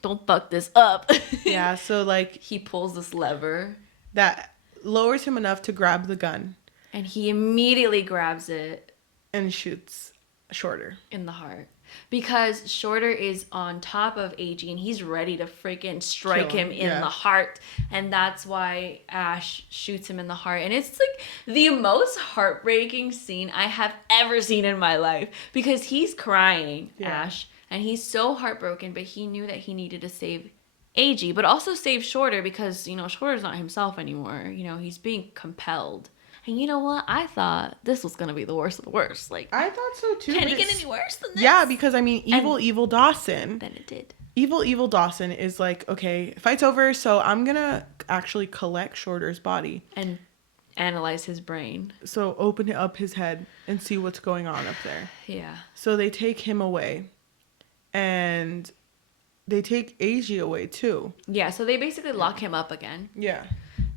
don't fuck this up. Yeah, so, like... He pulls this lever. That lowers him enough to grab the gun. And he immediately grabs it. And shoots Shorter. In the heart. Because Shorter is on top of Eiji and he's ready to freaking strike him in the heart. And that's why Ash shoots him in the heart. And it's like the most heartbreaking scene I have ever seen in my life. Because he's crying, Ash. And he's so heartbroken, but he knew that he needed to save Eiji. But also save Shorter because, you know, Shorter's not himself anymore. You know, he's being compelled. And you know what? I thought this was going to be the worst of the worst. Like, I thought so too. Can it get any worse than this? Yeah, because I mean, evil Dawson. Then it did. Evil Dawson is like, okay, fight's over, so I'm going to actually collect Shorter's body. And analyze his brain. So open up his head and see what's going on up there. Yeah. So they take him away. And they take Eiji away too. Yeah, so they basically lock him up again. Yeah.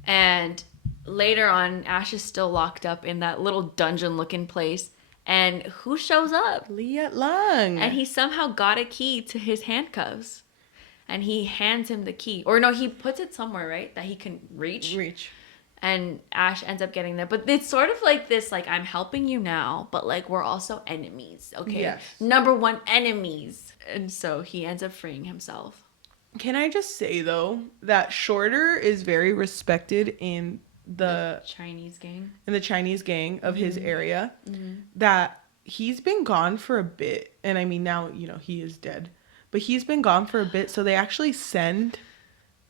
And later on, Ash is still locked up in that little dungeon-looking place. And who shows up? Liet Lung. And he somehow got a key to his handcuffs. And he hands him the key. Or no, he puts it somewhere, right? That he can reach. And Ash ends up getting there. But it's sort of like this, like, I'm helping you now, but, like, we're also enemies, okay? Yes. Number one, enemies. And so he ends up freeing himself. Can I just say, though, that Shorter is very respected in the Chinese gang. In the Chinese gang of his area. That he's been gone for a bit. And I mean, now, you know, he is dead. But he's been gone for a bit, so they actually send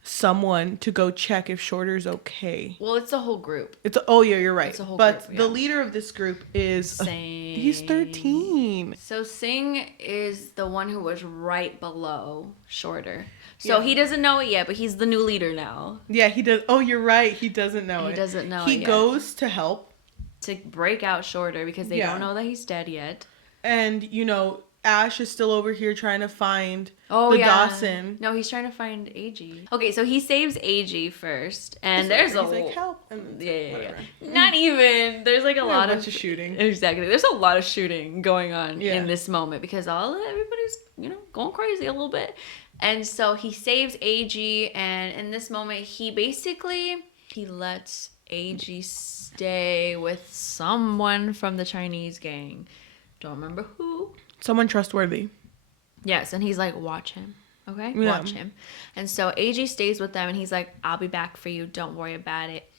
someone to go check if Shorter's okay. Well, it's the whole group. Oh yeah, you're right. It's a whole but group, the leader of this group is Sing. He's 13. So Sing is the one who was right below Shorter. So he doesn't know it yet, but he's the new leader now. Yeah, he does. Oh, you're right. He doesn't know it. He doesn't know it yet. He goes to help. To break out Shorter because they don't know that he's dead yet. And, you know, Ash is still over here trying to find Dawson. No, he's trying to find Eiji. Okay, so he saves Eiji first, and there's he's like, help. And yeah. Not even. There's like a lot of shooting. Exactly. There's a lot of shooting going on in this moment because everybody's, you know, going crazy a little bit. And so he saves Eiji, and in this moment, he lets Eiji stay with someone from the Chinese gang. Don't remember who. Someone trustworthy. Yes, and he's like, watch him. Okay? Yeah. Watch him. And so Eiji stays with them, and he's like, I'll be back for you. Don't worry about it.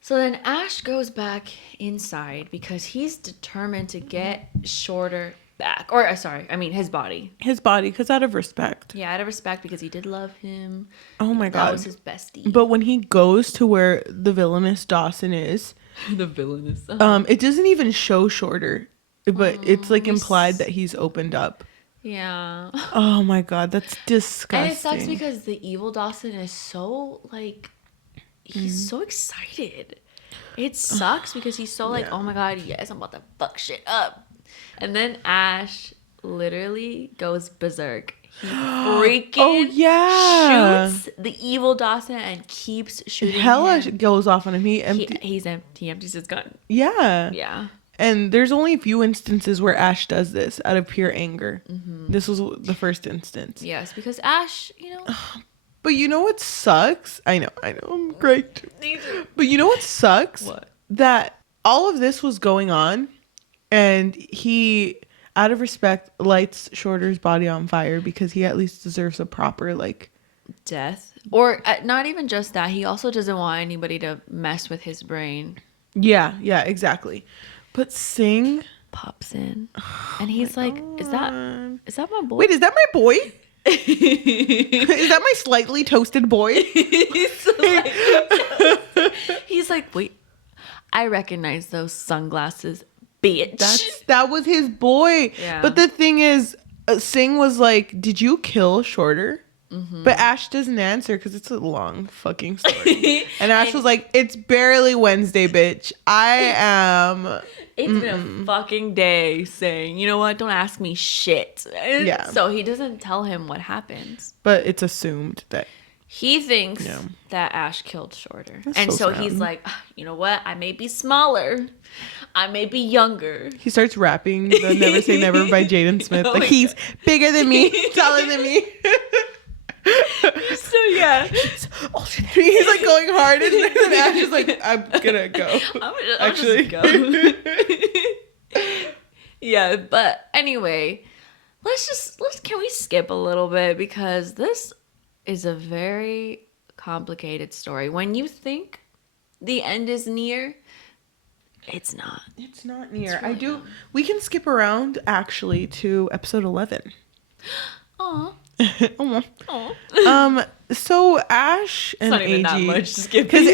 So then Ash goes back inside because he's determined to get Shorter back. Or, his body. His body, because out of respect. Yeah, out of respect because he did love him. Oh my God. That was his bestie. But when he goes to where the villainous Dawson is. The villainous. It doesn't even show Shorter. But it's like implied that he's opened up. Yeah. Oh my God, that's disgusting. And it sucks because the evil Dawson is so like, he's so excited. It sucks because he's so like, oh my God, yes, I'm about to fuck shit up. And then Ash literally goes berserk. He freaking shoots the evil Dawson and keeps shooting Hella him. goes off on him. He empties his gun. Yeah. Yeah. And there's only a few instances where Ash does this out of pure anger. This was the first instance. Yes, because Ash, you know. But you know what sucks? I know, I'm great. But you know what sucks? What? That all of this was going on, and out of respect, lights Shorter's body on fire because he at least deserves a proper, like... Death. Or not even just that. He also doesn't want anybody to mess with his brain. Yeah, exactly. But Singh... Pops in. And he's like, is that my boy? Wait, is that my boy? Is that my slightly toasted boy? He's like, wait, I recognize those sunglasses, bitch. That was his boy. Yeah. But the thing is, Singh was like, did you kill Shorter? Mm-hmm. But Ash doesn't answer because it's a long fucking story. And Ash was like, it's barely Wednesday, bitch. It's been a fucking day saying, you know what, don't ask me shit. Yeah. So he doesn't tell him what happens. But it's assumed that he thinks that Ash killed Shorter. That's and so sad. he's like, you know what, I may be smaller, I may be younger. He starts rapping the Never Say Never by Jaden Smith. Like, he's bigger than me, taller than me. So yeah, he's like going hard, and then Ash is like, I'm gonna go. I'll just go. Yeah, but anyway, can we skip a little bit because this is a very complicated story. When you think the end is near, it's not. It's not near. Really We can skip around actually to episode 11. Aw. So Ash and It's not even that much Eiji, skipping. because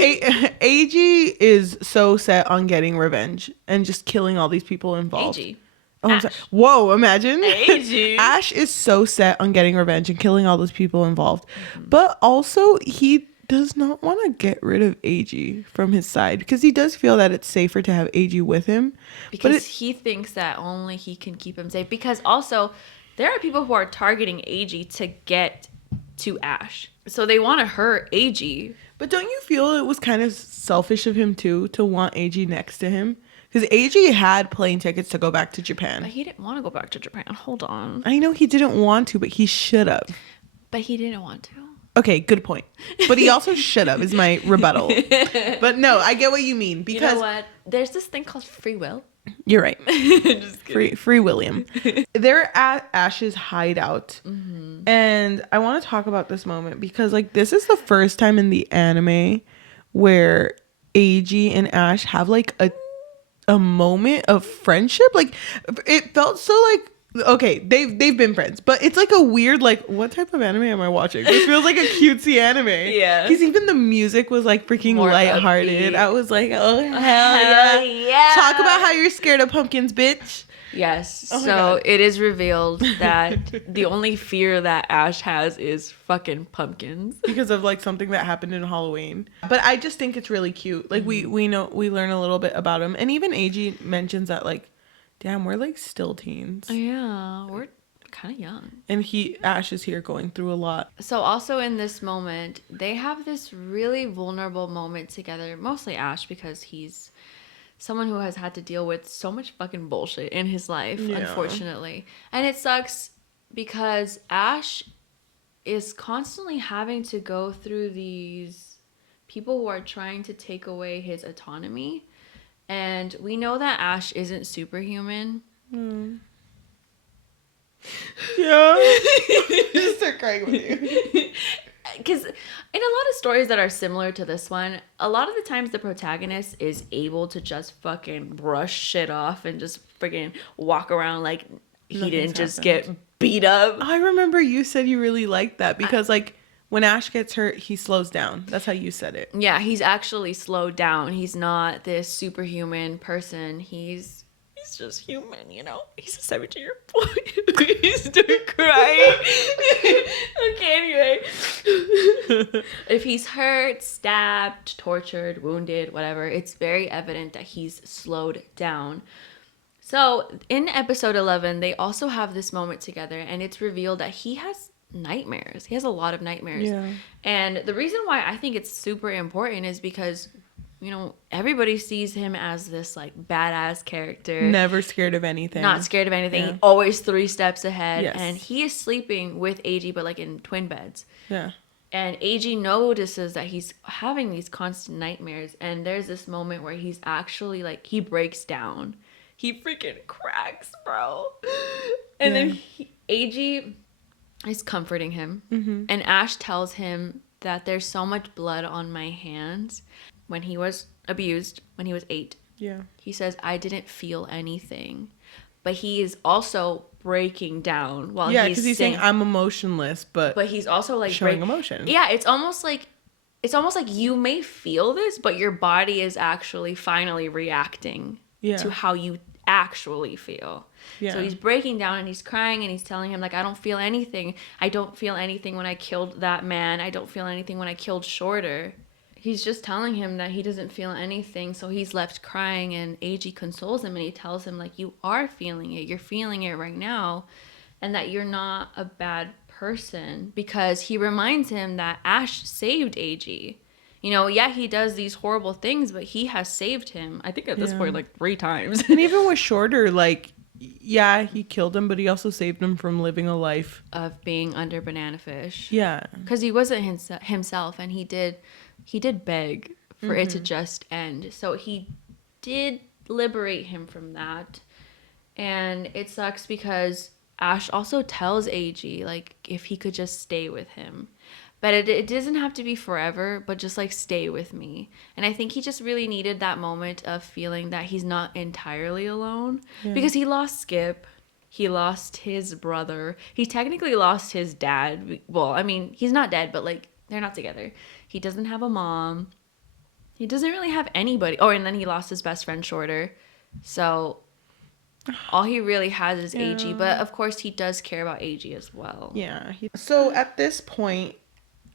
Eiji is so set on getting revenge and just killing all these people involved. Eiji. Oh, I'm sorry. Whoa, imagine. Eiji. Ash is so set on getting revenge and killing all those people involved. But also, he does not want to get rid of Eiji from his side because he does feel that it's safer to have Eiji with him. Because he thinks that only he can keep him safe. Because also, there are people who are targeting Eiji to get to Ash. So they want to hurt Eiji. But don't you feel it was kind of selfish of him, too, to want Eiji next to him? Because Eiji had plane tickets to go back to Japan. But he didn't want to go back to Japan. Hold on. I know he didn't want to, but he should have. But he didn't want to. Okay, good point. But he also should have, is my rebuttal. But no, I get what you mean. Because you know what? There's this thing called free will. You're right. Just kidding. Free William. They're at Ash's hideout. Mm-hmm. And I want to talk about this moment because, like, this is the first time in the anime where Eiji and Ash have, like, a moment of friendship. Like, it felt so, like, okay, they've been friends, but it's like a weird, like, what type of anime am I watching? It feels like a cutesy anime. Yeah. Because even the music was like freaking More lighthearted. upbeat. I was like, oh hell yeah. Talk about how you're scared of pumpkins, bitch. Yes. Oh my So God. it is revealed that the only fear that Ash has is fucking pumpkins. Because of like something that happened in Halloween. But I just think it's really cute. Like we learn a little bit about him. And even Eiji mentions that, like, damn, we're like still teens. Yeah, we're kind of young. And Ash is here going through a lot. So also in this moment, they have this really vulnerable moment together. Mostly Ash, because he's someone who has had to deal with so much fucking bullshit in his life, unfortunately. And it sucks because Ash is constantly having to go through these people who are trying to take away his autonomy. And we know that Ash isn't superhuman. Yeah. Just start crying with you. Because in a lot of stories that are similar to this one, a lot of the times the protagonist is able to just fucking brush shit off and just freaking walk around like he didn't just get beat up. I remember you said you really liked that because, like, when Ash gets hurt, he slows down. That's how you said it. Yeah, he's actually slowed down. He's not this superhuman person. He's just human, you know? He's a 17-year-old boy. Please don't cry. Okay, anyway. If he's hurt, stabbed, tortured, wounded, whatever, it's very evident that he's slowed down. So in episode 11, they also have this moment together, and it's revealed that he has nightmares. He has a lot of nightmares. Yeah. And the reason why I think it's super important is because, you know, everybody sees him as this like badass character. Never scared of anything. Not scared of anything. Yeah. Always 3 steps ahead. Yes. And he is sleeping with Eiji, but like in twin beds. Yeah. And Eiji notices that he's having these constant nightmares. And there's this moment where he's actually like, he breaks down. he freaking cracks, bro. And then Eiji is comforting him. Mm-hmm. And Ash tells him that there's so much blood on my hands. When he was abused, when he was 8, Yeah. he says, I didn't feel anything. But he is also breaking down while because he's saying I'm emotionless, but he's also like showing emotion. Yeah, it's almost like you may feel this, but your body is actually finally reacting to how you actually feel. Yeah. So he's breaking down and he's crying and he's telling him, like, I don't feel anything. I don't feel anything when I killed that man. I don't feel anything when I killed Shorter. He's just telling him that he doesn't feel anything, so he's left crying, and Eiji consoles him, and he tells him, like, you are feeling it. You're feeling it right now, and that you're not a bad person, because he reminds him that Ash saved Eiji. You know, yeah, he does these horrible things, but he has saved him, I think at this point, like 3 times. And even with Shorter, like, yeah, he killed him, but he also saved him from living a life of being under banana fish. Yeah. Because he wasn't himself, and he did beg for it to just end. So he did liberate him from that. And it sucks because Ash also tells Eiji, like, if he could just stay with him. But it doesn't have to be forever, but just, like, stay with me. And I think he just really needed that moment of feeling that he's not entirely alone. Yeah. Because he lost Skip. He lost his brother. He technically lost his dad. Well, I mean, he's not dead, but, like, they're not together. He doesn't have a mom. He doesn't really have anybody. Oh, and then he lost his best friend, Shorter. So all he really has is Eiji. But, of course, he does care about Eiji as well. Yeah. So at this point,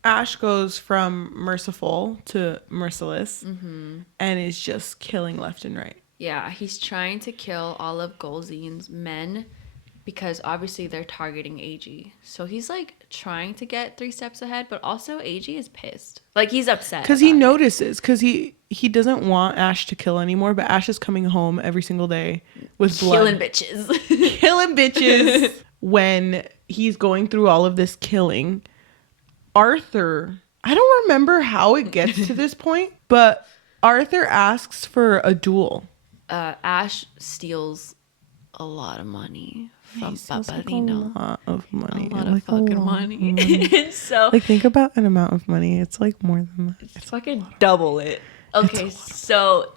Ash goes from merciful to merciless and is just killing left and right. Yeah, he's trying to kill all of Golzine's men because obviously they're targeting Eiji. So he's, like, trying to get 3 steps ahead, but also Eiji is pissed. Like, he's upset. Because he notices, because he doesn't want Ash to kill anymore, but Ash is coming home every single day with blood. Killing bitches. Killing bitches. When he's going through all of this killing, Arthur, I don't remember how it gets to this point, but Arthur asks for a duel. Ash steals a lot of money from Papadino. A lot of money. A lot of fucking money. So, like, think about an amount of money. It's like more than that. It's fucking double it. Okay, so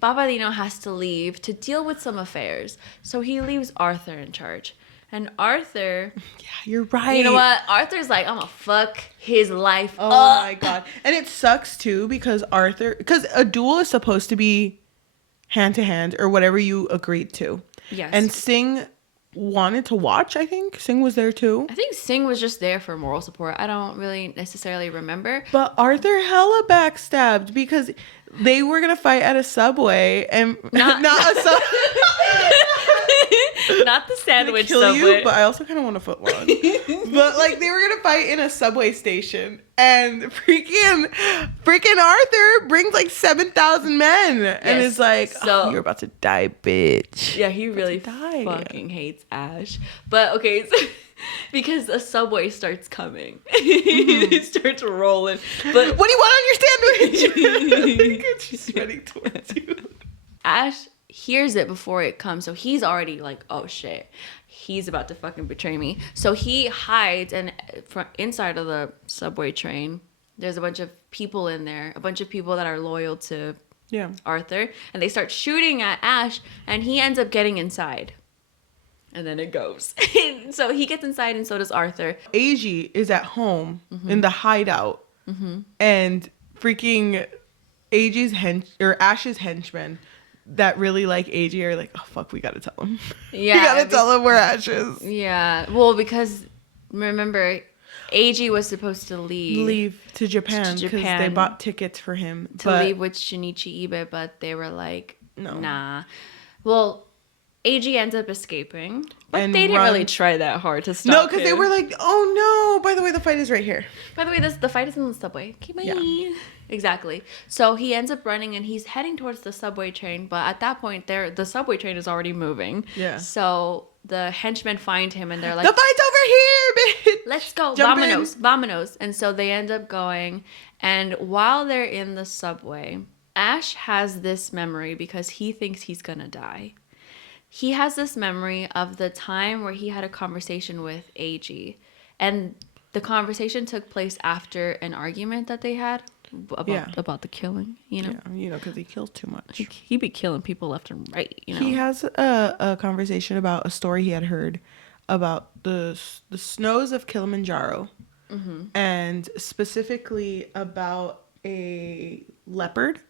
Papadino has to leave to deal with some affairs. So he leaves Arthur in charge. And Arthur... Yeah, you're right. You know what? Arthur's like, I'm gonna fuck his life up. Oh my god. And it sucks too because because a duel is supposed to be hand to hand or whatever you agreed to. Yes. And Singh wanted to watch, I think. Singh was there too. I think Singh was just there for moral support. I don't really necessarily remember. But Arthur hella backstabbed because they were going to fight at a Subway and not a Subway. Not the sandwich kill Subway. You, but I also kind of want a foot long. But like they were gonna fight in a Subway station, and freaking Arthur brings like 7,000 men, and is like, so, "You're about to die, bitch." Yeah, he really fucking hates Ash. But okay, so, because a Subway starts coming, it starts rolling. But what do you want on your sandwich? She's running towards you. Ash hears it before it comes, so he's already like, oh shit, he's about to fucking betray me. So he hides, and inside of the subway train there's a bunch of people in there, a bunch of people that are loyal to Arthur, and they start shooting at Ash, and he ends up getting inside, and then it goes. So he gets inside, and so does Arthur. Eiji is at home in the hideout, and freaking Ash's henchmen that really like Eiji are like, oh fuck, we gotta tell him. Yeah, we gotta tell him where Ash is. Yeah, well, because remember, Eiji was supposed to leave to Japan because they bought tickets for him to leave with Shinichi Ibe, but they were like, no, nah. Well, Eiji ends up escaping, but they didn't really try that hard to stop him. No, because they were like, oh no, by the way, the fight is right here. By the way, the fight is in the subway. Okay, bye. Yeah. Exactly. So he ends up running, and he's heading towards the subway train, but at that point, the subway train is already moving. Yeah. So the henchmen find him, and they're like, the fight's over here, bitch! Let's go. Jump Vamonos. And so they end up going, and while they're in the subway, Ash has this memory because he thinks he's gonna die. he has this memory of the time where he had a conversation with Eiji, and the conversation took place after an argument that they had about the killing. Yeah, because he kills too much. He be killing people left and right. He has a conversation about a story he had heard about the snows of Kilimanjaro, and specifically about a leopard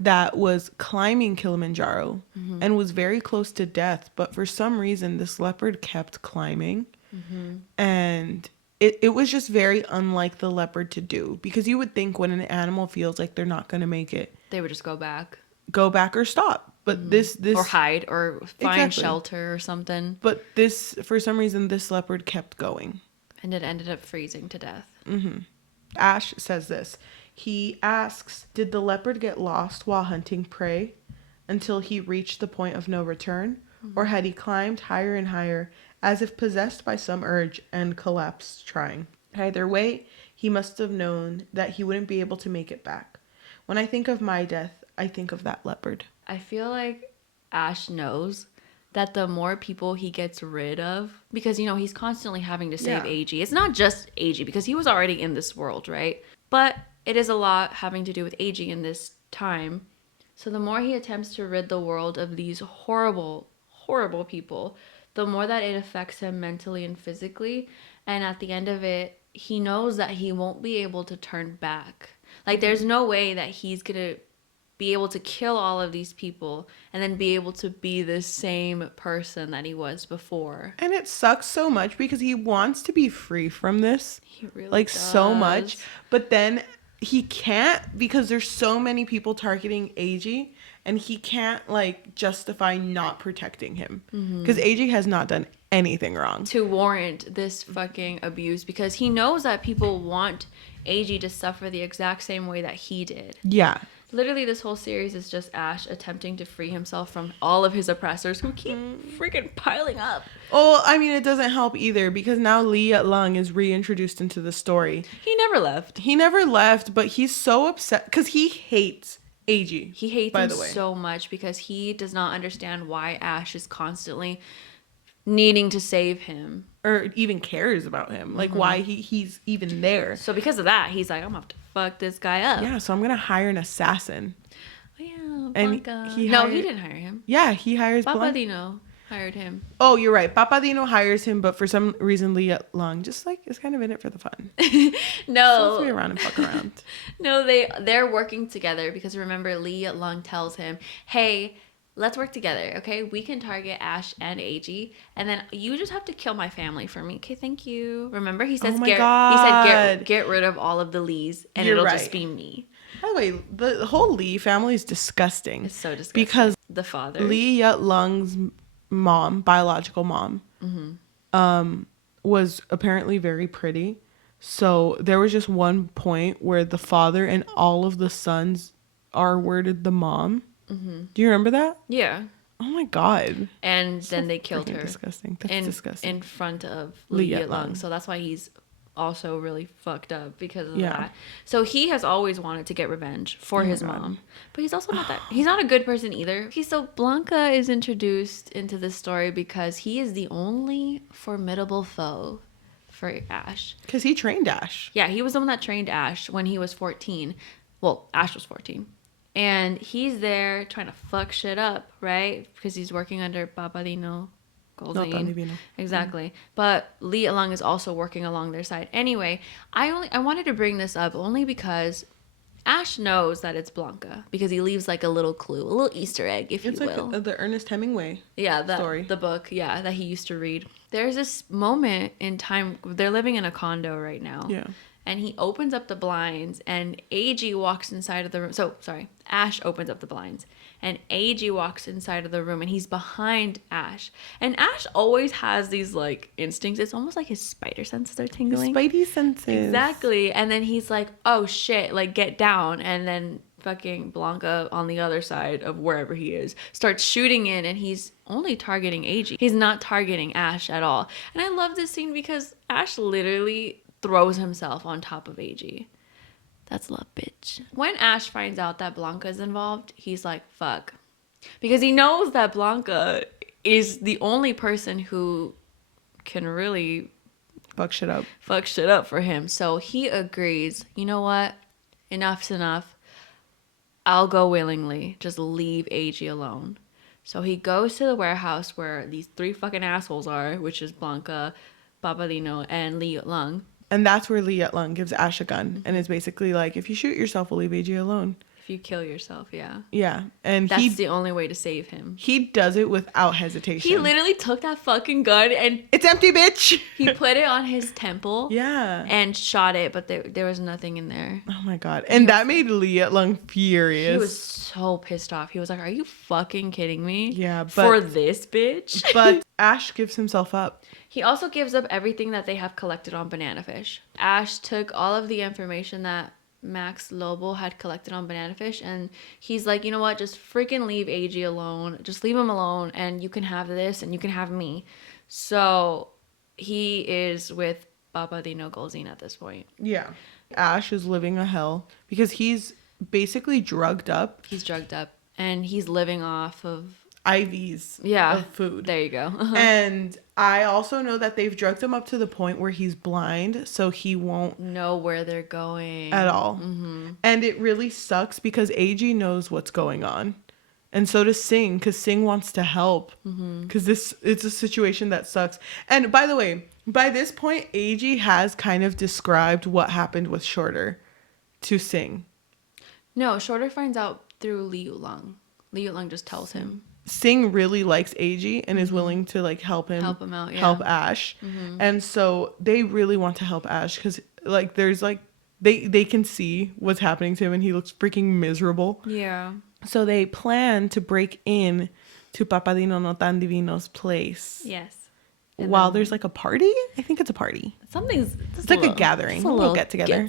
that was climbing Kilimanjaro and was very close to death. But for some reason, this leopard kept climbing. And it was just very unlike the leopard to do. Because you would think when an animal feels like they're not going to make it, they would just go back or stop. But this or hide or find shelter or something. But for some reason, this leopard kept going. And it ended up freezing to death. Ash says this. He asks, did the leopard get lost while hunting prey until he reached the point of no return? Or had he climbed higher and higher as if possessed by some urge and collapsed trying? Either way, he must have known that he wouldn't be able to make it back. When I think of my death, I think of that leopard. I feel like Ash knows that the more people he gets rid of, because, he's constantly having to save Eiji. It's not just Eiji, because he was already in this world, right? But it is a lot having to do with Eiji in this time. So the more he attempts to rid the world of these horrible, horrible people, the more that it affects him mentally and physically. And at the end of it, he knows that he won't be able to turn back. Like, there's no way that he's going to be able to kill all of these people and then be able to be the same person that he was before. And it sucks so much because he wants to be free from this. He really does. So much. But then he can't because there's so many people targeting Eiji, and he can't justify not protecting him because Eiji has not done anything wrong to warrant this fucking abuse, because he knows that people want Eiji to suffer the exact same way that he did. Yeah. Literally, this whole series is just Ash attempting to free himself from all of his oppressors who keep freaking piling up. Oh, I mean, it doesn't help either because now Li Lung is reintroduced into the story. He never left. But he's so upset because he hates Eiji. He hates him so much because he does not understand why Ash is constantly needing to save him. Or even cares about him. Why he's even there. So because of that, he's like, I'm going to have to fuck this guy up. Yeah, so I'm going to hire an assassin. Oh, yeah, Blanca. He didn't hire him. Yeah, he hires Blanca. Papadino hired him. Oh, you're right. Papadino hires him, but for some reason, Li Lung just is kind of in it for the fun. No. So be around and fuck around. No, they're working together because remember, Li Lung tells him, hey, let's work together, okay? We can target Ash and Eiji, and then you just have to kill my family for me. Okay, thank you. Remember, he says, get rid of all of the Lees, and it'll just be me. By the way, the whole Lee family is disgusting. It's so disgusting. Because the father, Li Lung's mom, biological mom, was apparently very pretty. So there was just one point where the father and all of the sons R-worded the mom. Do you remember that? Yeah. Oh my god. And then they killed her. Disgusting. That's disgusting. In front of Li Lung. So that's why he's also really fucked up because of that. So he has always wanted to get revenge for his mom. But he's also not he's not a good person either. So Blanca is introduced into this story because he is the only formidable foe for Ash. Because he trained Ash. Yeah, he was the one that trained Ash when he was 14. Well, Ash was 14. And he's there trying to fuck shit up, right? Because he's working under Papadino. Exactly. But Li Lung is also working along their side. Anyway, I wanted to bring this up only because Ash knows that it's Blanca because he leaves a little clue, a little Easter egg, if you will. It's the Ernest Hemingway story. The book, that he used to read. There's this moment in time, they're living in a condo right now. Yeah. And he opens up the blinds and Eiji walks inside of the room. Ash opens up the blinds and Eiji walks inside of the room and he's behind Ash. And Ash always has these instincts. It's almost like his spider senses are tingling. His spidey senses. Exactly. And then he's like, oh shit, get down. And then fucking Blanca on the other side of wherever he is starts shooting in and he's only targeting Eiji. He's not targeting Ash at all. And I love this scene because Ash literally throws himself on top of Eiji. That's love, bitch. When Ash finds out that Blanca is involved, he's like, fuck. Because he knows that Blanca is the only person who can really Fuck shit up. for him. So he agrees, you know what? Enough's enough. I'll go willingly. Just leave Eiji alone. So he goes to the warehouse where these 3 fucking assholes are, which is Blanca, Papadino, and Li Lung. And that's where Li Lung gives Ash a gun and is basically like, if you shoot yourself, we'll leave AJ alone. If you kill yourself, yeah. Yeah. And that's the only way to save him. He does it without hesitation. He literally took that fucking gun and... It's empty, bitch! He put it on his temple. Yeah. And shot it, but there was nothing in there. Oh my god. And that made Li Lung furious. He was so pissed off. He was like, are you fucking kidding me? Yeah, but... For this bitch? But Ash gives himself up. He also gives up everything that they have collected on Banana Fish. Ash took all of the information that Max Lobo had collected on Banana Fish, and he's like, you know what, just freaking leave Eiji alone. Just leave him alone, and you can have this, and you can have me. So he is with Papadino Golzine at this point. Yeah. Ash is living a hell because he's basically drugged up. He's drugged up, and he's living off of IVs of food. There you go. And I also know that they've drugged him up to the point where he's blind, so he won't know where they're going at all. Mm-hmm. And it really sucks because Eiji knows what's going on, and so does Sing, because Sing wants to help, because it's a situation that sucks. And by the way, by this point, Eiji has kind of described what happened with Shorter to Sing. No, Shorter finds out through Liu Lung. Liu Lung just tells him. Sing really likes Eiji and is willing to like help him out, help Ash. And so they really want to help Ash because like there's like they can see what's happening to him and he looks freaking miserable. Yeah. So they plan to break in to Papadino no Tan Divino's place. Yes. While there's like a party. I think it's a party. It's like a gathering. A little get together.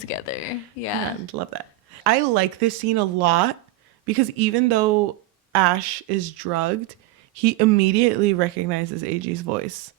Yeah. I love that. I like this scene a lot because even though Ash is drugged, he immediately recognizes Eiji's voice.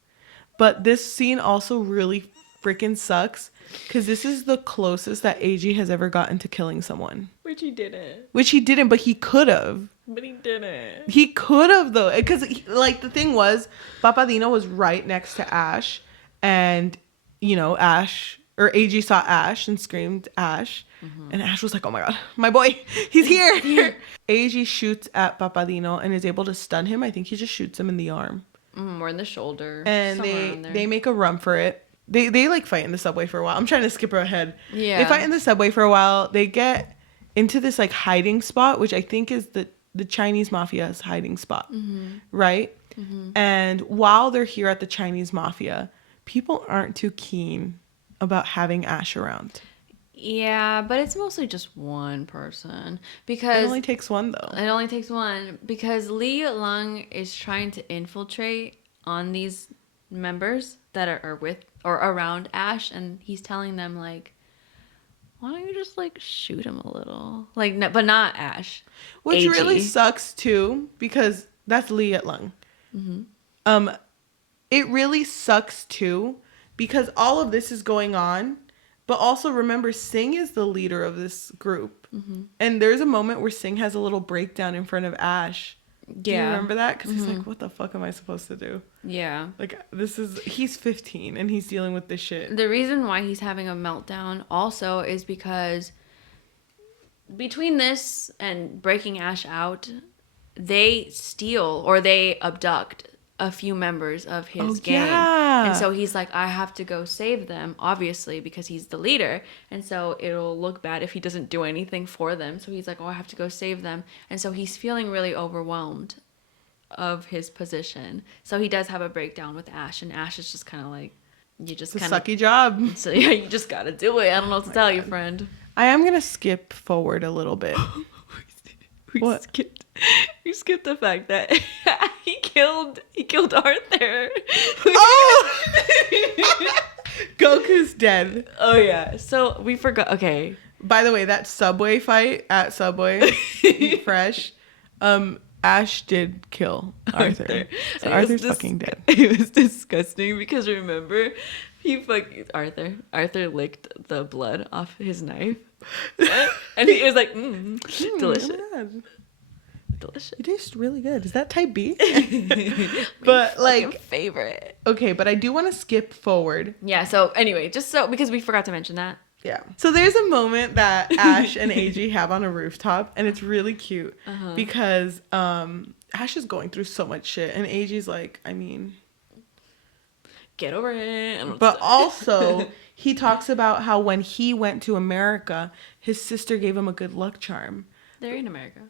But this scene also really freaking sucks because this is the closest that Eiji has ever gotten to killing someone. Which he didn't, but he could have. But he didn't. He could have, though. Because, like, the thing was, Papadino was right next to Ash. And, you know, Eiji saw Ash and screamed Ash. And Ash was like, oh my god, my boy, he's here. Eiji shoots at Papadino and is able to stun him. I think he just shoots him in the arm. Or in the shoulder. And they make a run for it. They like fight in the subway for a while. I'm trying to skip ahead. Yeah. They fight in the subway for a while. They get into this like hiding spot, which I think is the Chinese mafia's hiding spot. Right? And while they're here at the Chinese mafia, people aren't too keen about having Ash around. Yeah, but it's mostly just one person because it only takes one though. It only takes one because Li Lung is trying to infiltrate on these members that are with or around Ash, and he's telling them like, why don't you just like shoot him a little, like, no, but not Ash, which Eiji. Really sucks too because that's Li Lung. It really sucks too because all of this is going on. But also remember, Sing is the leader of this group. And there's a moment where Sing has a little breakdown in front of Ash. Do you remember that? Because he's like, what the fuck am I supposed to do? Yeah. Like, he's 15 and he's dealing with this shit. The reason why he's having a meltdown also is because between this and breaking Ash out, they steal or they abduct a few members of his gang. Yeah. And so he's like, I have to go save them, obviously, because he's the leader. And so it'll look bad if he doesn't do anything for them. So he's like, oh, I have to go save them. And so he's feeling really overwhelmed of his position. So he does have a breakdown with Ash. And Ash is just kind of like, you just kind of... sucky job. So yeah, you just got to do it. I don't know what to tell you, friend. I am going to skip forward a little bit. We skipped the fact that he killed Arthur. Oh! Goku's dead. Oh yeah. So we forgot. Okay. By the way, that Subway fight at Subway, Eat Fresh, Ash did kill Arthur. So Arthur's fucking dead. It was disgusting because remember, Arthur licked the blood off his knife, and he was like, delicious. delicious. You taste really good. Is that type B? But like favorite. Okay, but I do want to skip forward. Yeah, so anyway, just so because we forgot to mention that. Yeah. So there's a moment that Ash and Eiji have on a rooftop, and it's really cute because Ash is going through so much shit, and Eiji's like, I mean, get over it. But also, he talks about how when he went to America, his sister gave him a good luck charm. They're in America.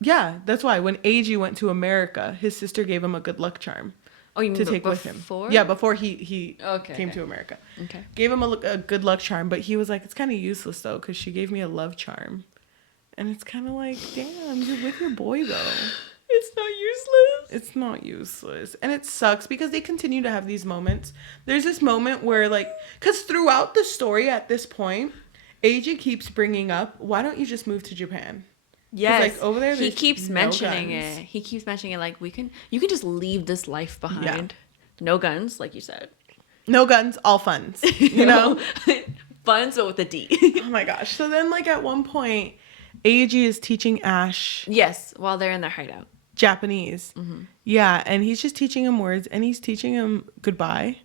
Yeah, that's why when Eiji went to America, his sister gave him a good luck charm. Oh, you mean to take with him? Before? Yeah, before he Okay, came to America. Okay. Gave him a good luck charm, but he was like, it's kind of useless though, because she gave me a love charm. And it's kind of like, damn, you're with your boy though. It's not useless. It's not useless. And it sucks because they continue to have these moments. There's this moment where like, because throughout the story at this point, Eiji keeps bringing up, why don't you just move to Japan? Yes, like over there, he keeps no mentioning guns. it. He keeps mentioning it like you can just leave this life behind. Yeah. No guns, like you said. No guns, all funds. You know? Funds, but with a D. Oh my gosh. So then like at one point, Eiji is teaching Ash. Yes, while they're in their hideout. Japanese. Mm-hmm. Yeah, and he's just teaching him words, and he's teaching him goodbye,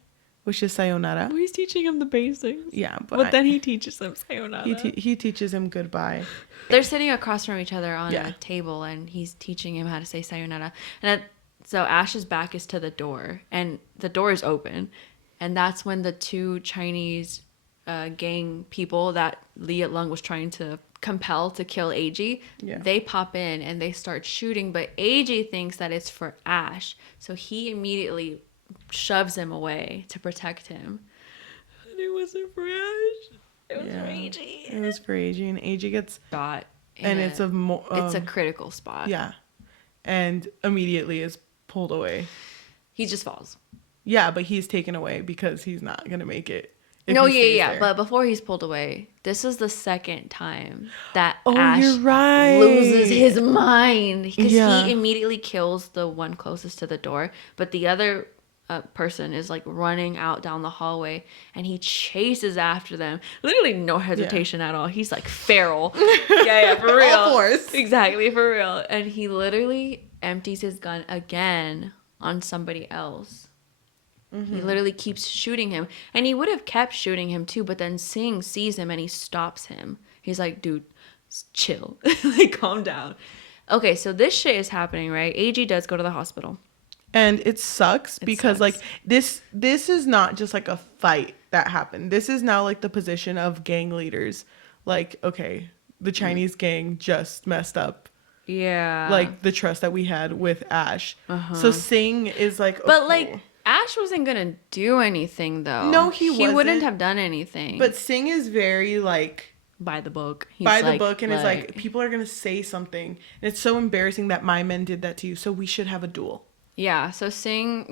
which is sayonara. Oh, he's teaching him the basics. Yeah, but then he teaches him sayonara. He teaches him goodbye. They're sitting across from each other on a table, and he's teaching him how to say sayonara. So Ash's back is to the door, and the door is open, and that's when the two Chinese gang people that Li Lung was trying to compel to kill Eiji, they pop in and they start shooting, but Eiji thinks that it's for Ash, so he immediately shoves him away to protect him. And it wasn't for Ash. It was for Eiji. It was for Eiji, and Eiji gets shot, and it's a critical spot. Yeah, and immediately is pulled away. He just falls. Yeah, but he's taken away because he's not gonna make it. No, yeah. But before he's pulled away, this is the second time that Ash loses his mind because he immediately kills the one closest to the door, but the other person is like running out down the hallway, and he chases after them. Literally no hesitation at all. He's like feral. Yeah, for real. All force. Exactly, for real. And he literally empties his gun again on somebody else. Mm-hmm. He literally keeps shooting him. And he would have kept shooting him too, but then Sing sees him and he stops him. He's like, dude, chill. Like, calm down. Okay, so this shit is happening, right? Eiji does go to the hospital. And it sucks because like this is not just like a fight that happened. This is now like the position of gang leaders. Like, okay, the Chinese gang just messed up. Yeah. Like the trust that we had with Ash. So Sing is like, okay. But like Ash wasn't gonna do anything though. No, he wasn't. He wouldn't have done anything. But Sing is very like by the book. He's by the book, and it's like people are gonna say something, and it's so embarrassing that my men did that to you. So we should have a duel. Yeah. So Sing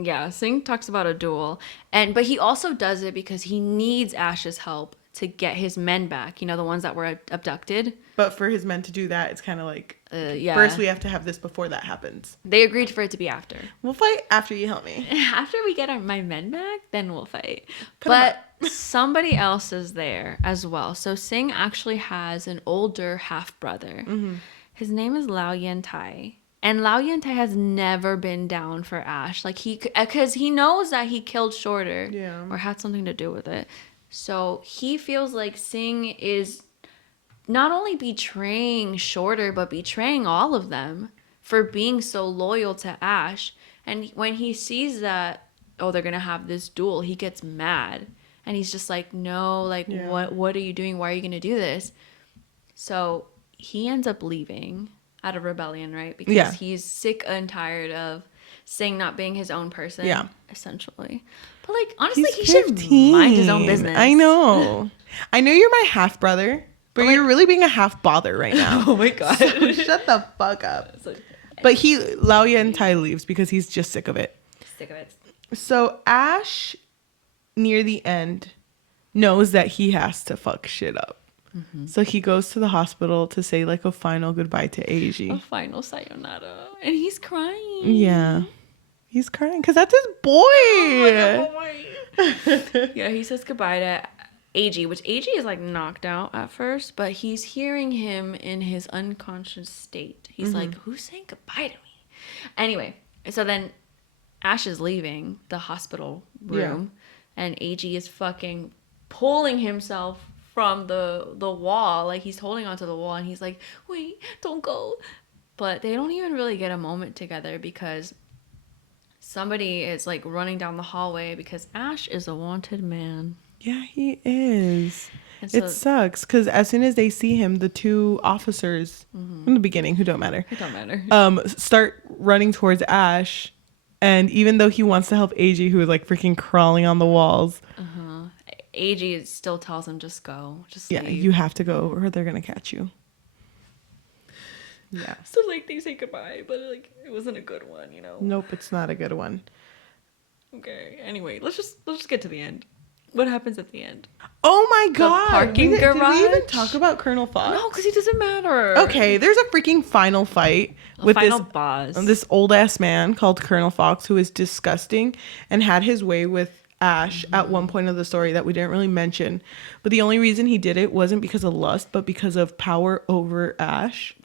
talks about a duel, but he also does it because he needs Ash's help to get his men back. You know, the ones that were abducted. But for his men to do that, it's kind of like, first we have to have this before that happens. They agreed for it to be after. We'll fight after you help me. After we get my men back, then we'll fight. But somebody else is there as well. So Sing actually has an older half-brother. Mm-hmm. His name is Lao Yantai. And Lao Yantai has never been down for Ash. Like, because he knows that he killed Shorter. Yeah. Or had something to do with it. So he feels like Sing is not only betraying Shorter, but betraying all of them for being so loyal to Ash. And when he sees that, they're going to have this duel, he gets mad. And he's just like, no, like, what are you doing? Why are you going to do this? So he ends up leaving out of rebellion, right? Because he's sick and tired of Sing not being his own person, essentially. But like, honestly, he should mind his own business. I know. I know you're my half brother, but you're really being a half bother right now. Oh my god! So shut the fuck up. But Lao Yantai leaves because he's just sick of it. So Ash, near the end, knows that he has to fuck shit up. Mm-hmm. So he goes to the hospital to say like a final goodbye to Eiji. A final sayonara. And he's crying. Yeah. He's crying because that's his boy. Oh, yeah, he says goodbye to Eiji, which Eiji is like knocked out at first, but he's hearing him in his unconscious state. He's like, who's saying goodbye to me? Anyway, so then Ash is leaving the hospital room, and Eiji is fucking pulling himself from the wall. Like, he's holding onto the wall, and he's like, wait, don't go. But they don't even really get a moment together because somebody is like running down the hallway because Ash is a wanted man. Yeah, he is. And so, It sucks because as soon as they see him, the two officers in the beginning, who don't matter, it don't matter. start running towards Ash. And even though he wants to help Eiji, who is like freaking crawling on the walls, Eiji still tells him, just go, just leave. yeah, you have to go or they're gonna catch you. Yeah. So like they say goodbye, but like it wasn't a good one, you know. Nope, it's not a good one. Okay. Anyway, let's just get to the end. What happens at the end? Oh my god! Parking Did we even garage? talk about Colonel Fox? No, because he doesn't matter. Okay, there's a freaking final fight with final this boss. this old ass man called Colonel Fox, who is disgusting and had his way with Ash at one point of the story that we didn't really mention. But the only reason he did it wasn't because of lust, but because of power over Ash,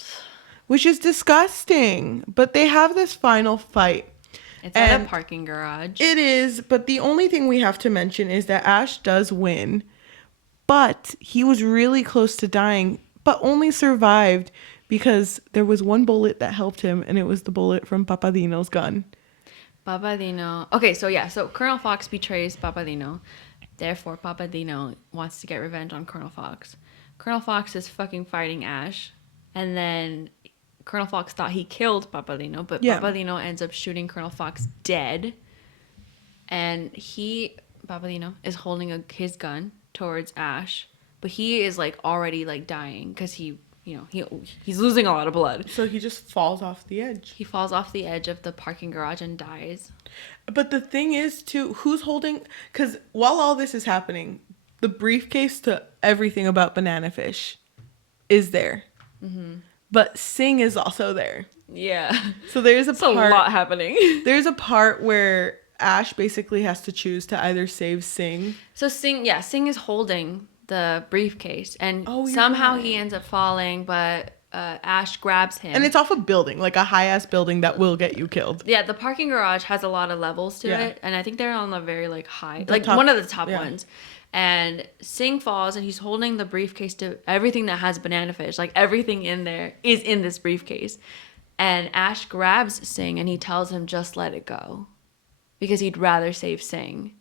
which is disgusting. But they have this final fight. It's at a parking garage. It is, but the only thing we have to mention is that Ash does win, but he was really close to dying, but only survived because there was one bullet that helped him, and it was the bullet from Papadino's gun. Papadino. Okay, so Colonel Fox betrays Papadino. Therefore, Papadino wants to get revenge on Colonel Fox. Colonel Fox is fucking fighting Ash, and then Colonel Fox thought he killed Papadino, but Papadino ends up shooting Colonel Fox dead. And Papadino, is holding his gun towards Ash, but he is like already like dying because he's losing a lot of blood. So he just falls off the edge. He falls off the edge of the parking garage and dies. But the thing is, too, who's holding... Because while all this is happening, the briefcase to everything about Banana Fish is there. Mm-hmm. But Sing is also there. Yeah. So there's a lot happening. There's a part where Ash basically has to choose to either save Sing. So Sing is holding the briefcase, and somehow he ends up falling, but Ash grabs him. And it's off a building, like a high-ass building that will get you killed. Yeah, the parking garage has a lot of levels to it, and I think they're on the very like high, top, one of the top ones. And Sing falls, and he's holding the briefcase to everything that has Banana Fish. Like, everything in there is in this briefcase. And Ash grabs Sing, and he tells him, just let it go. Because he'd rather save Sing.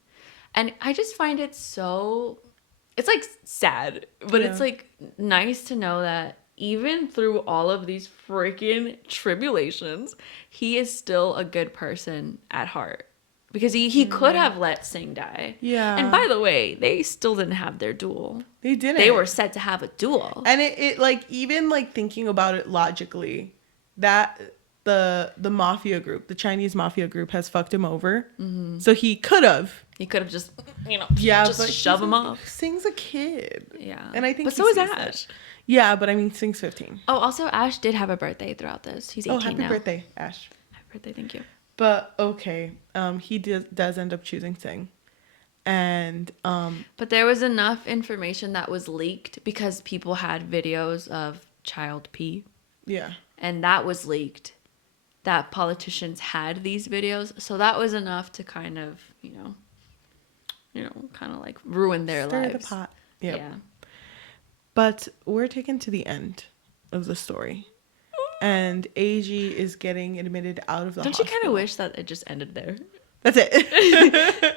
And I just find it so... It's, like, sad. But it's, like, nice to know that even through all of these freaking tribulations, he is still a good person at heart. Because he could have let Sing die. Yeah. And by the way, they still didn't have their duel. They didn't. They were set to have a duel. And it like, even like thinking about it logically, that the mafia group, the Chinese mafia group, has fucked him over. Mm-hmm. So he could have. He could have just, but shove him off. Sing's a kid. Yeah. And I think but so is Ash. That. Yeah, but I mean, Sing's 15. Oh, also, Ash did have a birthday throughout this. He's 18 now. Happy birthday, Ash. Happy birthday, thank you. But okay, he does end up choosing Sing, and but there was enough information that was leaked because people had videos of child pee. Yeah, and that was leaked. That politicians had these videos, so that was enough to kind of kind of like ruin their lives. Stir the pot. Yep. Yeah. But we're taken to the end of the story. And Eiji is getting admitted out of the hospital. Don't you kind of wish that it just ended there? That's it.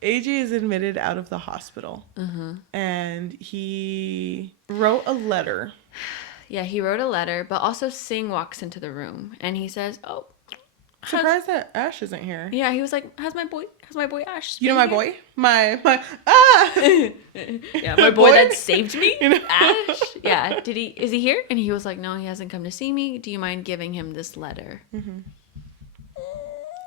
Eiji is admitted out of the hospital. Uh-huh. And he wrote a letter. Yeah, he wrote a letter, but also Sing walks into the room. And he says, oh. Surprised that Ash isn't here. Yeah, he was like, how's my boy Ash? You know my boy? My yeah, my boy that saved me? Ash? Yeah, is he here? And he was like, no, he hasn't come to see me. Do you mind giving him this letter? Mm-hmm.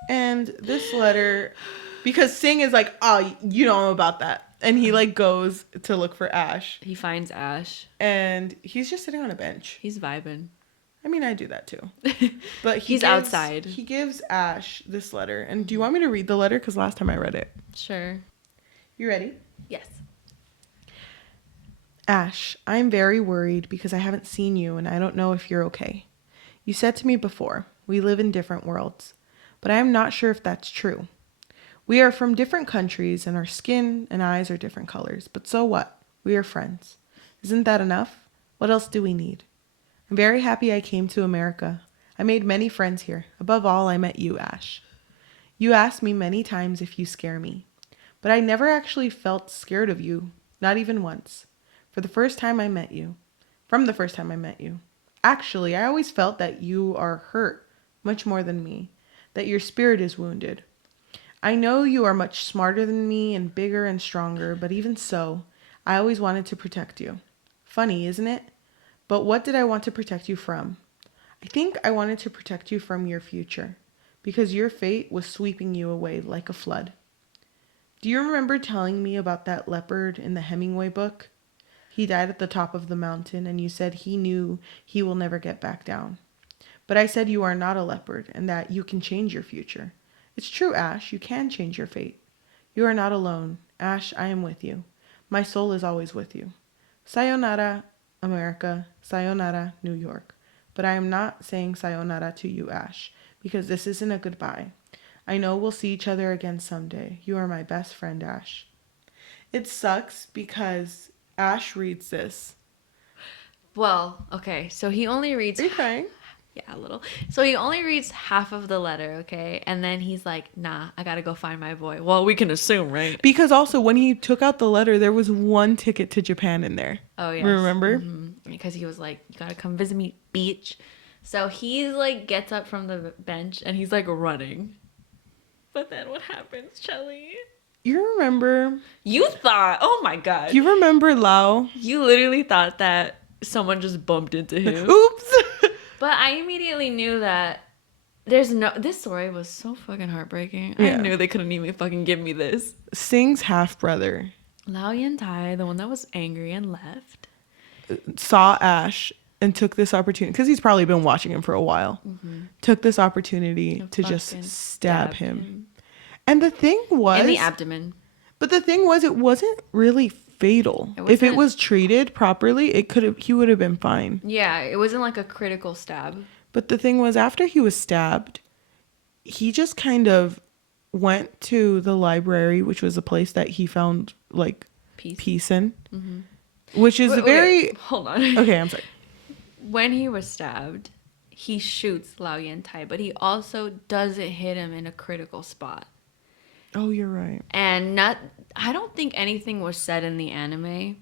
And this letter, because Sing is like, oh, you know about that. And he like goes to look for Ash. He finds Ash. And he's just sitting on a bench. He's vibing. I mean, I do that too. But he's outside. He gives Ash this letter. And do you want me to read the letter? Because last time I read it. Sure. You ready? Yes. Ash, I'm very worried because I haven't seen you and I don't know if you're okay. You said to me before, we live in different worlds, but I am not sure if that's true. We are from different countries and our skin and eyes are different colors, but so what? We are friends. Isn't that enough? What else do we need? I'm very happy I came to America. I made many friends here. Above all, I met you, Ash. You asked me many times if you scare me, but I never actually felt scared of you, not even once. For the first time I met you. From the first time I met you. Actually, I always felt that you are hurt much more than me, that your spirit is wounded. I know you are much smarter than me and bigger and stronger, but even so, I always wanted to protect you. Funny, isn't it? But what did I want to protect you from? I think I wanted to protect you from your future, because your fate was sweeping you away like a flood. Do you remember telling me about that leopard in the Hemingway book? He died at the top of the mountain, and you said he knew he will never get back down. But I said you are not a leopard and that you can change your future. It's true, Ash, you can change your fate. You are not alone. Ash, I am with you. My soul is always with you. Sayonara, America. Sayonara, New York. But I am not saying sayonara to you, Ash, because this isn't a goodbye. I know we'll see each other again someday. You are my best friend, Ash. It sucks because Ash reads this. Well, okay, so he only reads. Are you crying? Yeah, a little. So he only reads half of the letter, okay? And then he's like, nah, I gotta go find my boy. Well, we can assume, right? Because also, when he took out the letter, there was one ticket to Japan in there. Oh, yes. Remember? Because he was like, you gotta come visit me, beach. So he's like, gets up from the bench and he's like running. But then what happens, Cheli? You remember? You thought, oh my God. Do you remember Lau? You literally thought that someone just bumped into him. Oops! But I immediately knew that this story was so fucking heartbreaking. Yeah. I knew they couldn't even fucking give me this. Sing's half-brother Lao Yantai, the one that was angry and left. saw Ash and took this opportunity, because he's probably been watching him for a while, took this opportunity to just stab him. And the thing was... In the abdomen. But the thing was, it wasn't really fatal. If it was treated properly, he would have been fine. Yeah, it wasn't like a critical stab. But the thing was, after he was stabbed, he just kind of went to the library, which was a place that he found like peace in, which is very... Hold on. Okay, I'm sorry. When he was stabbed, he shoots Lao Yantai, but he also doesn't hit him in a critical spot. Oh, you're right. And I don't think anything was said in the anime,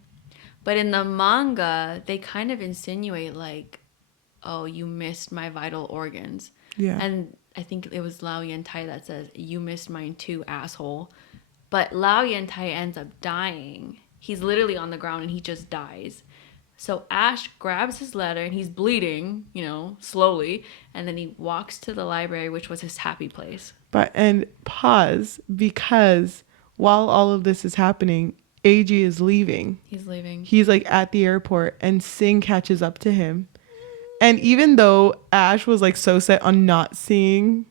but in the manga, they kind of insinuate like, oh, you missed my vital organs. Yeah. And I think it was Lao Yantai that says, you missed mine too, asshole. But Lao Yantai ends up dying. He's literally on the ground and he just dies. So Ash grabs his letter and he's bleeding, slowly. And then he walks to the library, which was his happy place. And pause, because while all of this is happening, Eiji is leaving. He's leaving. He's like at the airport and Sing catches up to him. And even though Ash was like so set on not seeing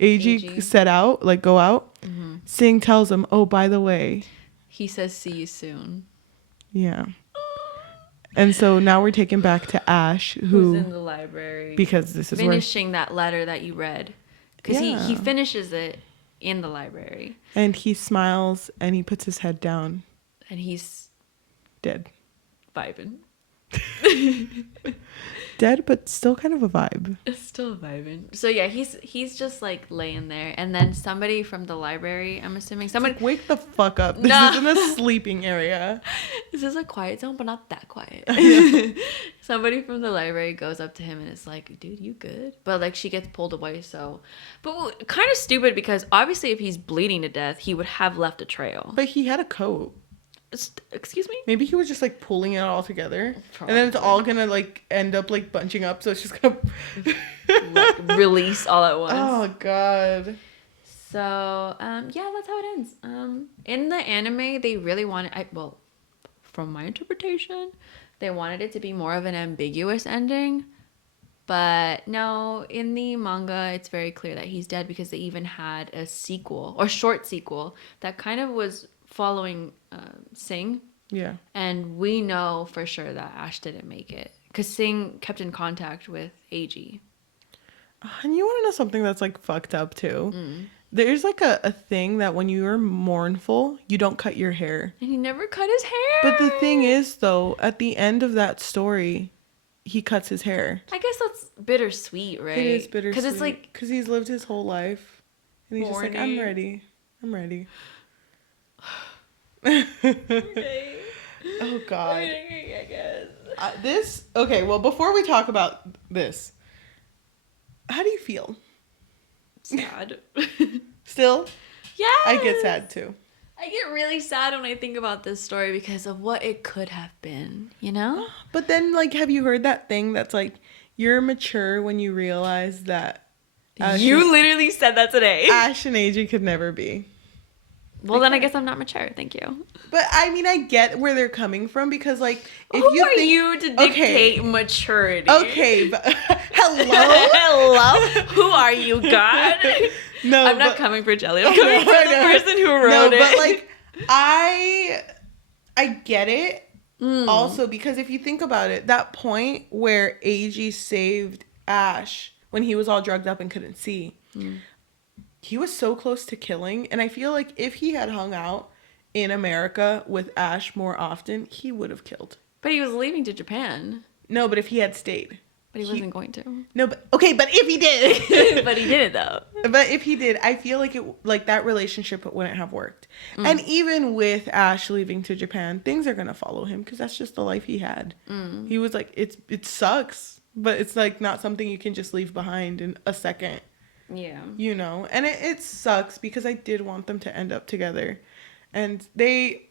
Eiji go out, Sing tells him, oh, by the way. He says, see you soon. Yeah. And so now we're taken back to Ash, who's in the library. Because this is finishing that letter that you read. Because he finishes it in the library. And he smiles and he puts his head down. And he's... dead. Vibing. Dead, but still kind of a vibe. It's still vibing. So yeah, he's just like laying there, and then somebody from the library, I'm assuming somebody wake the fuck up. This isn't a sleeping area. This is a quiet zone, but not that quiet. Somebody from the library goes up to him and is like, dude, you good? But like she gets pulled away, but kind of stupid, because obviously if he's bleeding to death, he would have left a trail. But he had a coat. Excuse me? Maybe he was just like pulling it all together. Probably. And then it's all gonna like end up like bunching up, so it's just gonna like release all at once. Oh god. So yeah, that's how it ends. In the anime, they really wanted, from my interpretation, they wanted it to be more of an ambiguous ending. But no, in the manga, it's very clear that he's dead, because they even had a sequel, or short sequel, that kind of was following Sing, Yeah. And we know for sure that Ash didn't make it. Because Singh kept in contact with Eiji. And you want to know something that's like fucked up too? There's like a thing that when you are mournful, you don't cut your hair. And he never cut his hair. But the thing is, though, at the end of that story, he cuts his hair. I guess that's bittersweet, right? It is bittersweet. Because it's like... Because he's lived his whole life. And he's just like, I'm ready. I'm ready. Okay. Oh, God. I guess. Okay, well, before we talk about this, how do you feel? Sad. Still? Yeah. I get sad, too. I get really sad when I think about this story because of what it could have been, you know? But then, like, have you heard that thing that's like, you're mature when you realize that You literally said that today. Ash and Eiji could never be. Well, then I guess I'm not mature. Thank you. But I mean, I get where they're coming from because, like, if Who you are you to dictate maturity? Okay, but hello, hello. Who are you, God? No, I'm not coming for Jelly. I'm coming for the person who wrote it. But like, I get it. Also, because if you think about it, that point where Eiji saved Ash when he was all drugged up and couldn't see. He was so close to killing, and I feel like if he had hung out in America with Ash more often, he would have killed. But he was leaving to Japan. No, but if he had stayed. But he wasn't going to. No, but okay, but if he did. But he did it though. But if he did, I feel like that relationship wouldn't have worked. And even with Ash leaving to Japan, things are gonna follow him because that's just the life he had. He was like, it sucks, but it's like not something you can just leave behind in a second. Yeah. You know, and it sucks because I did want them to end up together, and they.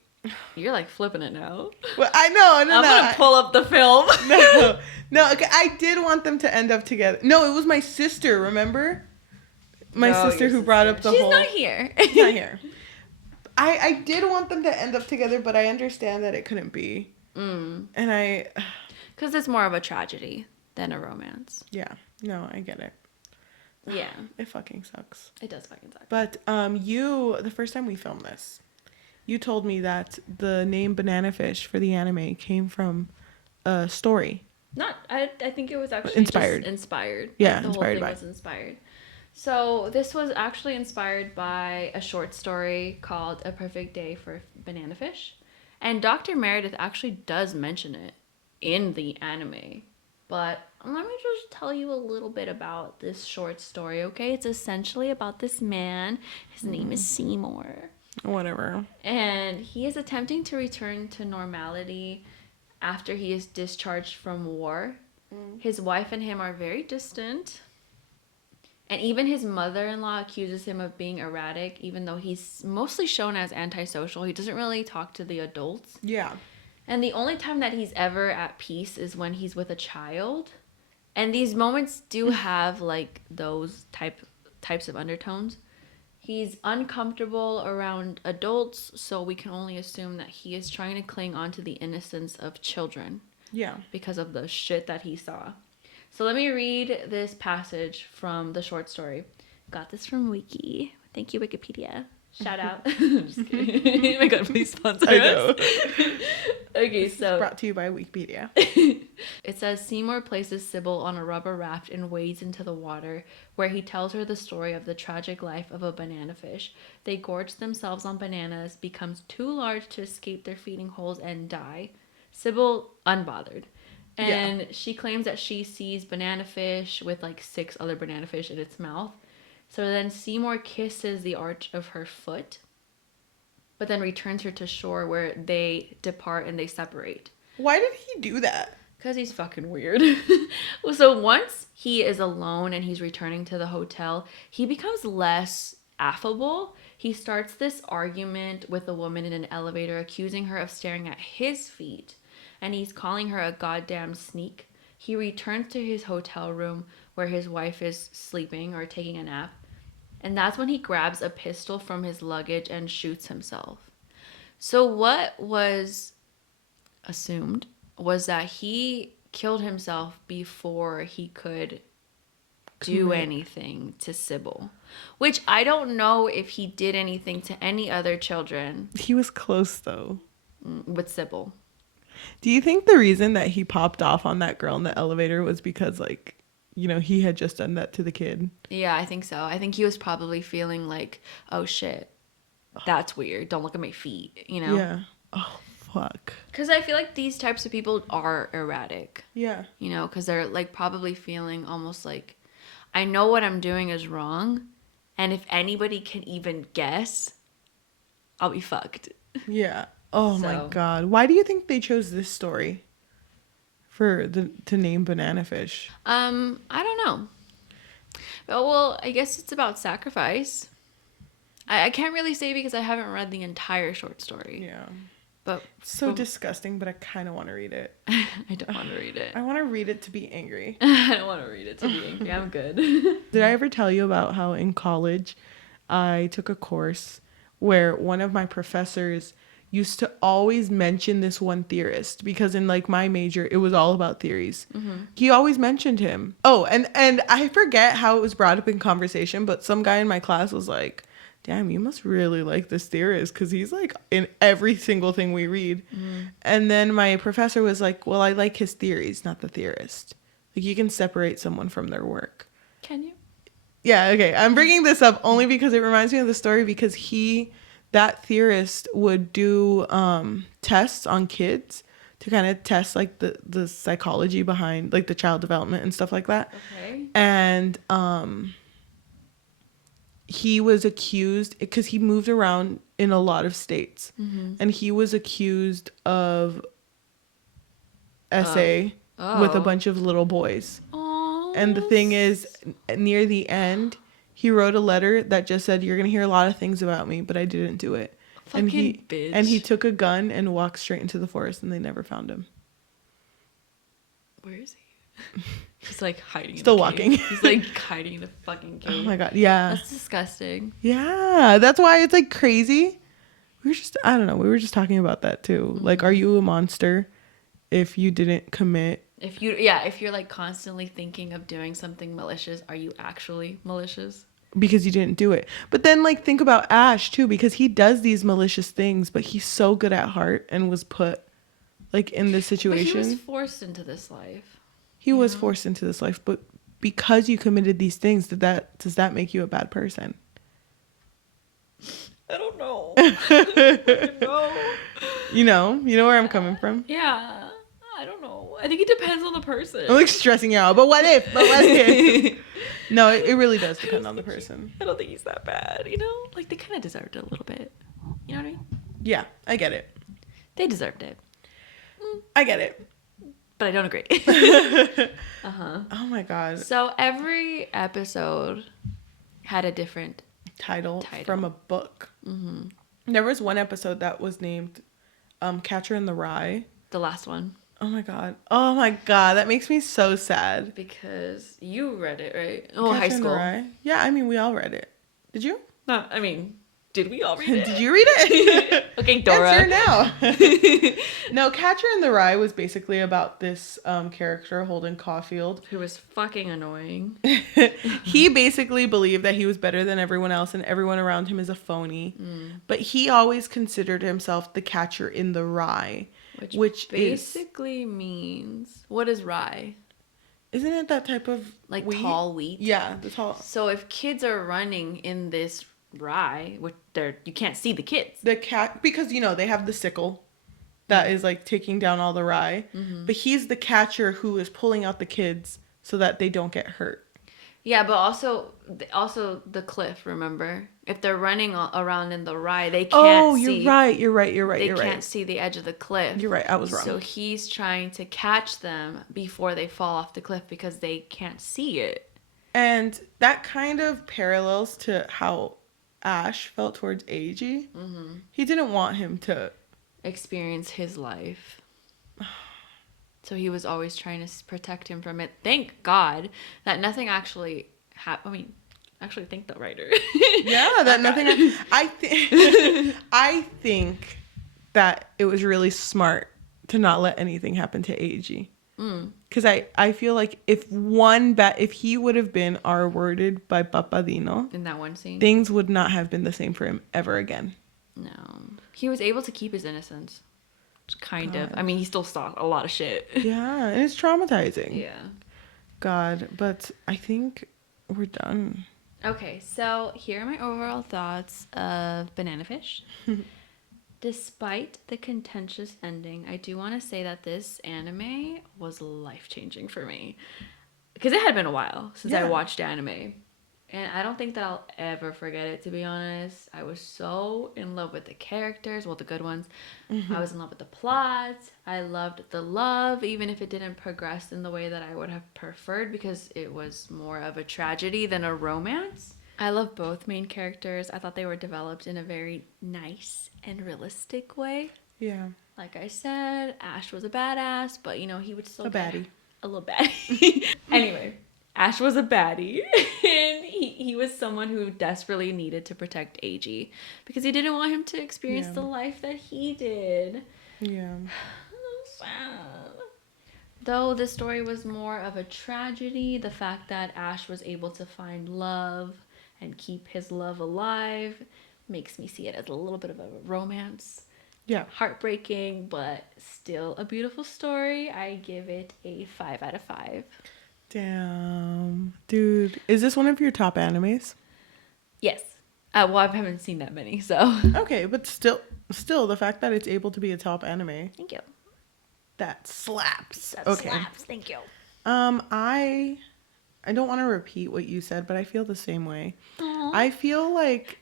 You're like flipping it now. Well, I know. I'm gonna pull up the film. No. Okay, I did want them to end up together. No, it was my sister. Remember, my sister who brought up the She's whole. not here. She's not here. I did want them to end up together, but I understand that it couldn't be. And because it's more of a tragedy than a romance. Yeah. No, I get it. Yeah. It fucking sucks. It does fucking suck. But the first time we filmed this, you told me that the name Banana Fish for the anime came from a story. I think it was actually inspired. Just inspired. Yeah, the inspired whole thing was inspired. So this was actually inspired by a short story called A Perfect Day for Banana Fish. And Dr. Meredith actually does mention it in the anime. But let me just tell you a little bit about this short story, okay? It's essentially about this man. His name is Seymour. Whatever. And he is attempting to return to normality after he is discharged from war. His wife and him are very distant. And even his mother-in-law accuses him of being erratic, even though he's mostly shown as antisocial. He doesn't really talk to the adults. Yeah. And the only time that he's ever at peace is when he's with a child. And these moments do have like those types of undertones. He's uncomfortable around adults, so we can only assume that he is trying to cling on to the innocence of children. Yeah. Because of the shit that he saw. So let me read this passage from the short story. Got this from Wiki. Thank you, Wikipedia. Shout out. Just kidding. Oh my god, please sponsor us. Okay, so. Brought to you by Wikipedia. It says Seymour places Sybil on a rubber raft and wades into the water, where he tells her the story of the tragic life of a banana fish. They gorge themselves on bananas, becomes too large to escape their feeding holes, and die. Sybil, unbothered. And she claims that she sees banana fish with like 6 other banana fish in its mouth. So then Seymour kisses the arch of her foot, but then returns her to shore where they depart and they separate. Why did he do that? Because he's fucking weird. So once he is alone and he's returning to the hotel, he becomes less affable. He starts this argument with a woman in an elevator, accusing her of staring at his feet. And he's calling her a goddamn sneak. He returns to his hotel room where his wife is sleeping or taking a nap. And that's when he grabs a pistol from his luggage and shoots himself. So what was assumed was that he killed himself before he could do anything to Sybil. Which I don't know if he did anything to any other children. He was close, though. with Sybil. Do you think the reason that he popped off on that girl in the elevator was because, like, you know, he had just done that to the kid? Yeah, I think so. I think he was probably feeling like, oh shit, that's weird. Don't look at my feet, you know? Yeah. Oh, fuck. Because I feel like these types of people are erratic, Yeah. you know, because they're like probably feeling almost like, I know what I'm doing is wrong. And if anybody can even guess, I'll be fucked. Yeah. Oh my So- god. Why do you think they chose this story to name Banana Fish? I don't know. Well, I guess it's about sacrifice. I can't really say because I haven't read the entire short story. Yeah. But It's so disgusting, but I kind of want to read it. I don't want to read it. I want to read it to be angry. I don't want to read it to be angry. I'm good. Did I ever tell you about how in college I took a course where one of my professors used to always mention this one theorist, because in like my major it was all about theories. He always mentioned him. Oh, and I forget how it was brought up in conversation, but some guy in my class was like, damn, you must really like this theorist because he's like in every single thing we read. And then my professor was like, well, I like his theories, not the theorist. Like, you can separate someone from their work. Can you? Yeah, okay. I'm bringing this up only because it reminds me of the story, because that theorist would do tests on kids to kind of test like the psychology behind like the child development and stuff like that. Okay. And he was accused because he moved around in a lot of states, and he was accused of SA with a bunch of little boys. Aww. And the thing is, near the end, he wrote a letter that just said, you're going to hear a lot of things about me, but I didn't do it. Fucking bitch. And he took a gun and walked straight into the forest, and they never found him. Where is he? He's like hiding. Still in a walking. cave. He's like hiding in a fucking cave. Oh my god, yeah. That's disgusting. Yeah, that's why it's like crazy. We were just talking about that too. Like, are you a monster if you didn't commit? If you're like constantly thinking of doing something malicious, are you actually malicious? Because you didn't do it. But then, like, think about Ash too, because he does these malicious things, but he's so good at heart and was put like in this situation. But he was forced into this life. He was forced into this life, but because you committed these things, does that make you a bad person? I don't know. I don't know. You know where I'm coming from. Yeah, I don't know. I think it depends on the person. I'm like stressing you out, but what if? No, it really does depend on the person. I don't think he's that bad, you know? Like, they kind of deserved it a little bit. You know what I mean? Yeah, I get it. They deserved it. I get it. But I don't agree. Uh-huh. Oh my god. So every episode had a different Title from a book. Mm-hmm. There was one episode that was named Catcher in the Rye. The last one. Oh my god. Oh my god. That makes me so sad. Because you read it, right? Oh, Catcher high in the school. Rye. Yeah, I mean, we all read it. Did you? No, I mean, did we all read it? Did you read it? Okay, Dora. Answer now. No, Catcher in the Rye was basically about this character, Holden Caulfield. Who was fucking annoying. He basically believed that he was better than everyone else and everyone around him is a phony. But he always considered himself the catcher in the rye. Which basically means... What is rye? Isn't it that type of Like wheat? tall wheat? Yeah, the tall... So if kids are running in this rye, which you can't see the kids. The cat... Because, they have the sickle that is, like, taking down all the rye. Mm-hmm. But he's the catcher who is pulling out the kids so that they don't get hurt. Yeah, but also the cliff, remember? If they're running around in the rye, they can't see. Oh, you're right. They can't see the edge of the cliff. You're right, I was wrong. So he's trying to catch them before they fall off the cliff because they can't see it. And that kind of parallels to how Ash felt towards Eiji. Mm-hmm. He didn't want him to experience his life. So he was always trying to protect him from it. Thank God that nothing actually happened. I mean, actually thank the writer. Yeah, that nothing... I think that it was really smart to not let anything happen to Eiji. Because I feel like if he would have been R-worded by Papadino... In that one scene? Things would not have been the same for him ever again. No. He was able to keep his innocence. kind of. God. I mean, he still saw a lot of shit. Yeah, and it's traumatizing. Yeah. God, but I think we're done. Okay, so here are my overall thoughts of Banana Fish. Despite the contentious ending, I do want to say that this anime was life-changing for me. Because it had been a while since I Yeah. watched anime. And I don't think that I'll ever forget it, to be honest. I was so in love with the characters, well, the good ones. I was in love with the plot. I loved the love, even if it didn't progress in the way that I would have preferred, because it was more of a tragedy than a romance. I love both main characters. I thought they were developed in a very nice and realistic way. Yeah. Like I said, Ash was a badass, but you know, he would still A get baddie. a little baddie. Anyway, Ash was a baddie, and he was someone who desperately needed to protect Eiji because he didn't want him to experience Yeah. the life that he did. Yeah. Sad. Though the story was more of a tragedy, the fact that Ash was able to find love and keep his love alive makes me see it as a little bit of a romance. Yeah. Heartbreaking, but still a beautiful story. I give it a 5 out of 5. Damn. Dude, is this one of your top animes? Yes. Well, I haven't seen that many, so. Okay, but still the fact that it's able to be a top anime, Thank you. that slaps. That Okay. slaps. Thank you. I don't want to repeat what you said, but I feel the same way. Aww. I feel like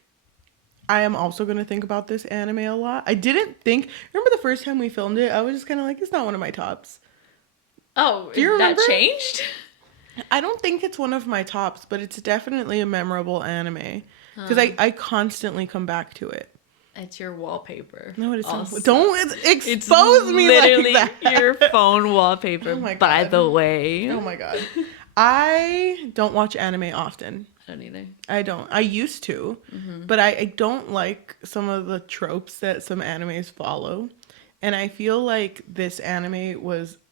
I am also going to think about this anime a lot. I didn't think, remember the first time we filmed it, I was just kind of like, it's not one of my tops. Oh, Do you remember? that changed? I don't think it's one of my tops, but it's definitely a memorable anime because I constantly come back to it. It's your wallpaper. No, it is also. not. Don't expose It's me literally like that. your phone wallpaper, Oh my by God. the way. Oh my God. I don't watch anime often. I don't either. I don't. I used to, but I don't like some of the tropes that some animes follow. And I feel like this anime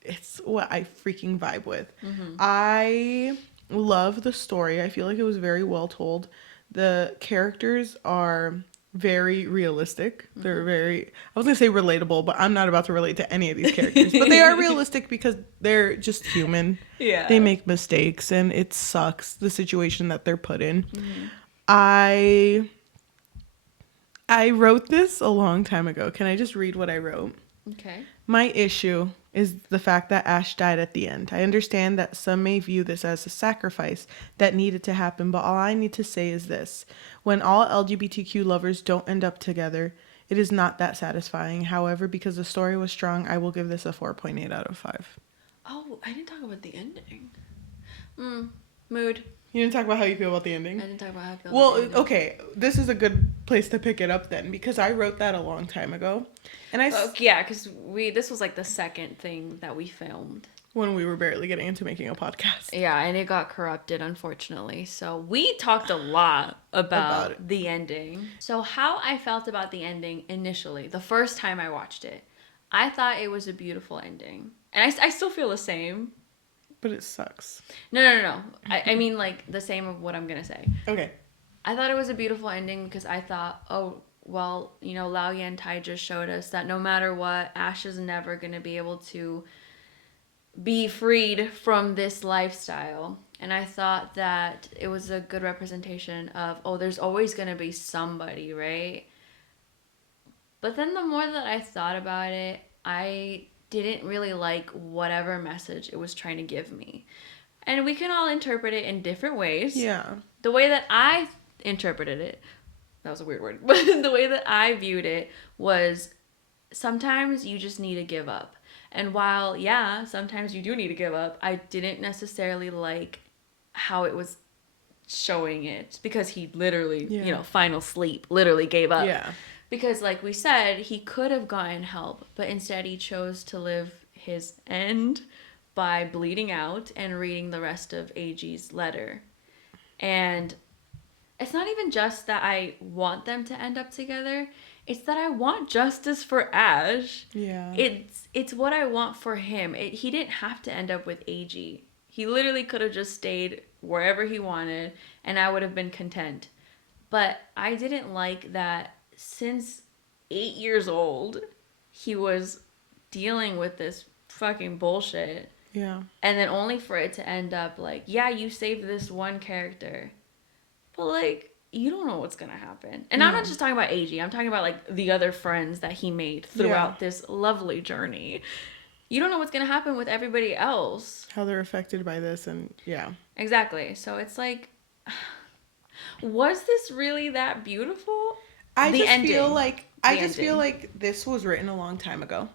it's what I freaking vibe with. I love the story. I feel like it was very well told. The characters are very realistic. They're very, I was going to say relatable, but I'm not about to relate to any of these characters. But they are realistic because they're just human. Yeah. They make mistakes and it sucks the situation that they're put in. I wrote this a long time ago. Can I just read what I wrote? Okay. My issue is the fact that Ash died at the end. I understand that some may view this as a sacrifice that needed to happen, but all I need to say is this. When all LGBTQ lovers don't end up together, it is not that satisfying. However, because the story was strong, I will give this a 4.8 out of 5. Oh, I didn't talk about the ending. Mood. You didn't talk about how you feel about the ending? I didn't talk about how I feel about the Well, ending. okay, this is a good place to pick it up then because I wrote that a long time ago. And Yeah, because this was like the second thing that we filmed. When we were barely getting into making a podcast. Yeah, and it got corrupted, unfortunately. So we talked a lot about the ending. So how I felt about the ending initially, the first time I watched it, I thought it was a beautiful ending. And I still feel the same. But it sucks. No. I mean, like, the same of what I'm going to say. Okay. I thought it was a beautiful ending because I thought, oh, well, you know, Lao Yantai just showed us that no matter what, Ash is never going to be able to be freed from this lifestyle. And I thought that it was a good representation of, oh, there's always going to be somebody, right? But then the more that I thought about it, I didn't really like whatever message it was trying to give me. And we can all interpret it in different ways. Yeah. The way that I interpreted it, that was a weird word, but the way that I viewed it was sometimes you just need to give up. And while, yeah, sometimes you do need to give up, I didn't necessarily like how it was showing it because he literally, you know, final sleep, literally gave up. Yeah. Because like we said, he could have gotten help, but instead he chose to live his end by bleeding out and reading the rest of Eiji's letter. And it's not even just that I want them to end up together. It's that I want justice for Ash. Yeah. It's what I want for him. He didn't have to end up with Eiji. He literally could have just stayed wherever he wanted, and I would have been content. But I didn't like that since 8 years old, he was dealing with this fucking bullshit. Yeah. And then only for it to end up like, yeah, you saved this one character. But like, you don't know what's gonna happen. And I'm not just talking about Eiji. I'm talking about like the other friends that he made throughout this lovely journey. You don't know what's gonna happen with everybody else. How they're affected by this, and yeah. Exactly. So it's like, was this really that beautiful? I The just ending. feel like ending. this was written a long time ago.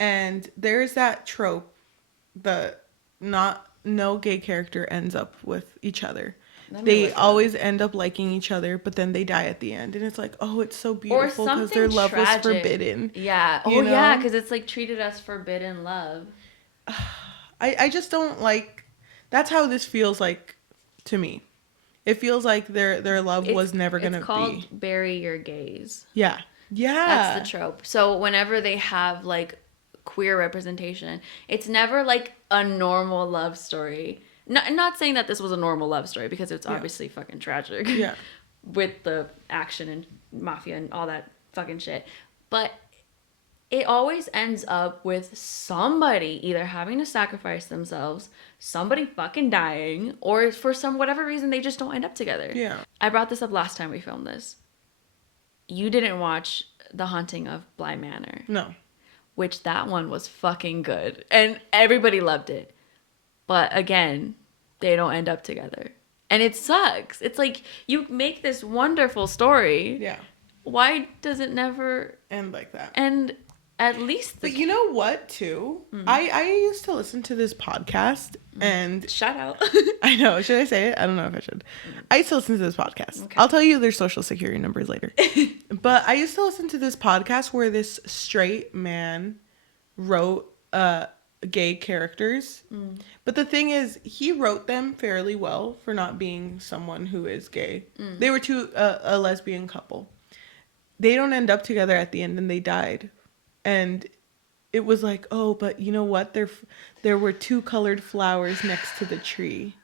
And there's that trope that no gay character ends up with each other. They always end up liking each other, but then they die at the end, and it's like, oh, it's so beautiful because their love was forbidden. Yeah. Oh, yeah, because it's like treated as forbidden love. I just don't like. That's how this feels like to me. It feels like their love was never gonna be. It's called bury your gays. Yeah. That's the trope. So whenever they have like queer representation, it's never like a normal love story. Not saying that this was a normal love story, because it's obviously fucking tragic. Yeah. With the action and mafia and all that fucking shit. But it always ends up with somebody either having to sacrifice themselves, somebody fucking dying, or for some whatever reason they just don't end up together. Yeah. I brought this up last time we filmed this. You didn't watch The Haunting of Bly Manor. No. Which that one was fucking good. And everybody loved it. But again, they don't end up together. And it sucks. It's like, you make this wonderful story. Yeah. Why does it never end like that? And at least But you know what, too? Mm-hmm. I used to listen to this podcast, and shout out. I know. Should I say it? I don't know if I should. I used to listen to this podcast. Okay. I'll tell you their social security numbers later. But I used to listen to this podcast where this straight man wrote gay characters. But the thing is, he wrote them fairly well for not being someone who is gay. They were a lesbian couple. They don't end up together at the end, and they died. And it was like, oh, but you know what? There were 2 colored flowers next to the tree.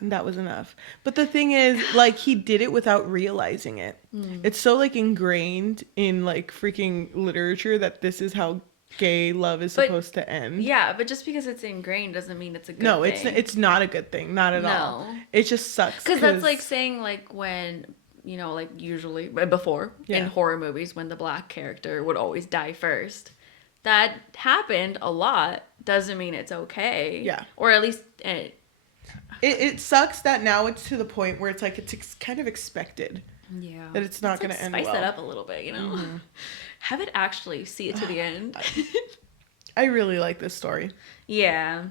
And that was enough. But the thing is, like, he did it without realizing it. It's so, like, ingrained in, like, freaking literature that this is how gay love is supposed to end. Yeah, but just because it's ingrained doesn't mean it's a good thing. No, it's not a good thing. Not at all. It just sucks. Because that's like saying, like, when, you know, like, usually, before, in horror movies, when the black character would always die first. That happened a lot. Doesn't mean it's okay. Yeah. Or at least... It sucks that now it's to the point where it's like it's kind of expected. Yeah. That it's not going to end well. Spice it up a little bit, you know? Mm-hmm. Have it actually see it to the end. I really like this story. Yeah.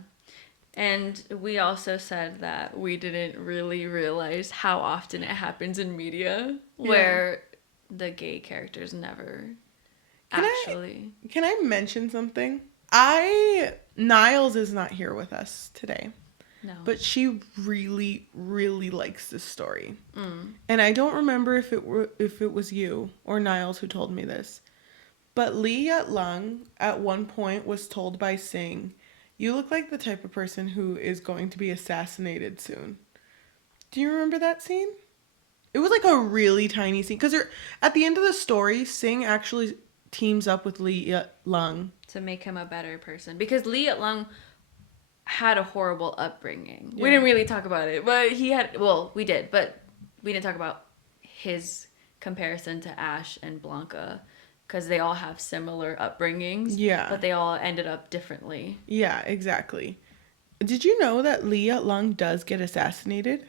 And we also said that we didn't really realize how often it happens in media where the gay characters never Can I mention something? Niles is not here with us today. No. But she really, really likes this story. And I don't remember if it was you or Niles who told me this. But Lee Yat-lung at one point was told by Singh, "You look like the type of person who is going to be assassinated soon." Do you remember that scene? It was like a really tiny scene. Because at the end of the story, Singh actually teams up with Lee Yat-lung. To make him a better person. Because Lee Yat-lung had a horrible upbringing. Yeah. We didn't really talk about it, but we did, but we didn't talk about his comparison to Ash and Blanca, because they all have similar upbringings, but they all ended up differently. Yeah, exactly. Did you know that Lee Yat-lung does get assassinated?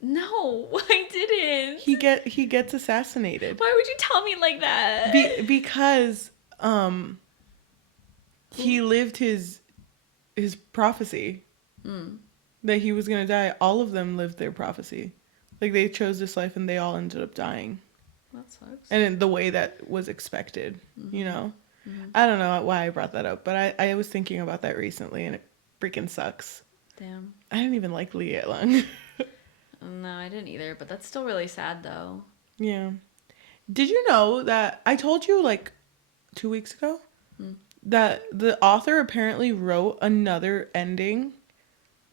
No, I didn't. He gets assassinated. Why would you tell me like that? Because he lived his prophecy that he was going to die. All of them lived their prophecy. Like, they chose this life and they all ended up dying. That sucks. And in the way that was expected, you know? I don't know why I brought that up, but I was thinking about that recently, and it freaking sucks. Damn. I didn't even like Lee Yat-lung. No, I didn't either, but that's still really sad, though. Yeah. Did you know that I told you, like, 2 weeks ago? That the author apparently wrote another ending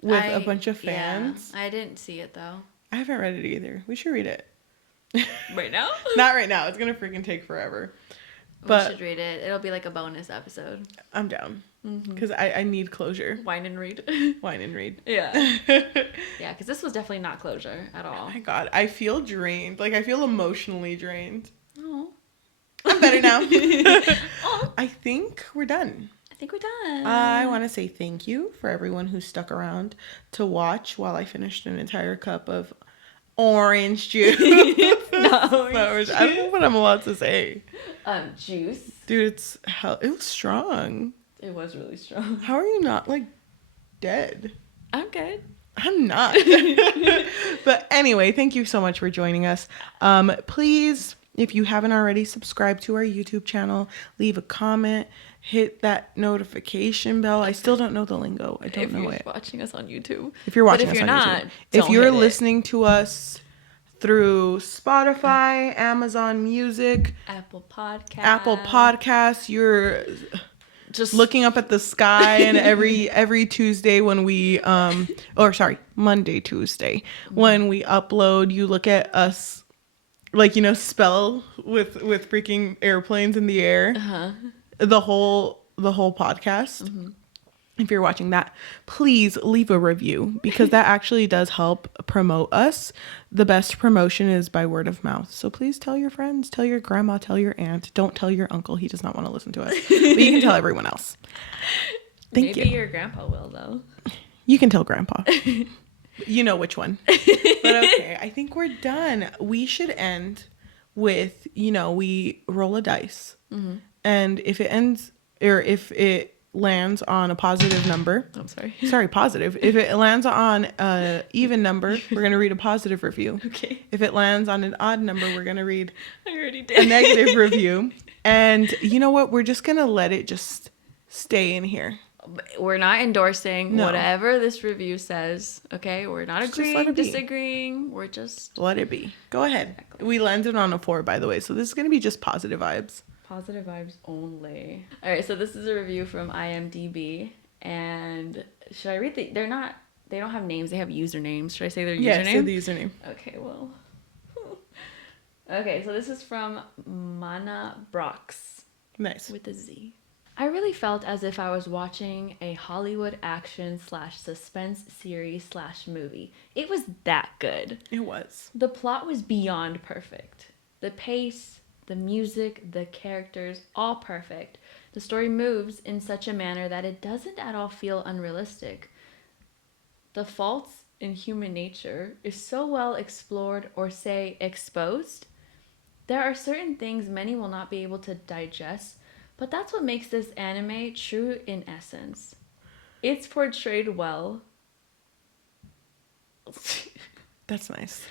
with a bunch of fans. Yeah, I didn't see it, though. I haven't read it either. We should read it. Right now? Not right now. It's going to freaking take forever. But we should read it. It'll be like a bonus episode. I'm down. Because I need closure. Wine and read. Wine and read. Yeah. Yeah, because this was definitely not closure at all. Oh my god, I feel drained. Like, I feel emotionally drained. Oh. I'm better now. Oh. I think we're done. I think we're done. I want to say thank you for everyone who stuck around to watch while I finished an entire cup of orange juice. No, I don't know what I'm allowed to say. Juice. Dude, it was strong. It was really strong. How are you not, like, dead? I'm good. I'm not. But anyway, thank you so much for joining us. Please, if you haven't already, subscribe to our YouTube channel, leave a comment, hit that notification bell. I still don't know the lingo. I don't know it. If you're watching us on YouTube. If you're watching But us if on you're YouTube. not, If you're don't hit it. listening to us through Spotify, Amazon Music, Apple Podcast. you're Just looking up at the sky, and every Tuesday when we Monday, Tuesday when we upload, you look at us like, spell with freaking airplanes in the air. The whole podcast. If you're watching that, please leave a review, because that actually does help promote us. The best promotion is by word of mouth. So please tell your friends, tell your grandma, tell your aunt. Don't tell your uncle. He does not want to listen to us. But you can tell everyone else. Thank you. Maybe your grandpa will, though. You can tell grandpa. You know which one. But okay, I think we're done. We should end with, we roll a dice. And if it lands on a positive number. I'm sorry. Sorry, positive. If it lands on an even number, we're going to read a positive review. Okay. If it lands on an odd number, we're going to read I already did. a negative review. And you know what? We're just going to let it just stay in here. We're not endorsing No. whatever this review says, okay? We're not Just let agreeing, it be. disagreeing. We're just Let it be. Go ahead. Exactly. We landed on a 4, by the way. So this is going to be just positive vibes. positive vibes only. All right, so this is a review from IMDb, and should I read they don't have names, they have usernames. Should I say their username? Yeah, say the username. Okay, well. Okay, so this is from Mana Brox Nice. with a Z. I really felt as if I was watching a Hollywood action / suspense series / movie. It was that good. It was. The plot was beyond perfect. The pace, the music, the characters, all perfect. The story moves in such a manner that it doesn't at all feel unrealistic. The faults in human nature is so well explored, or say exposed. There are certain things many will not be able to digest, but that's what makes this anime true in essence. It's portrayed well. That's nice.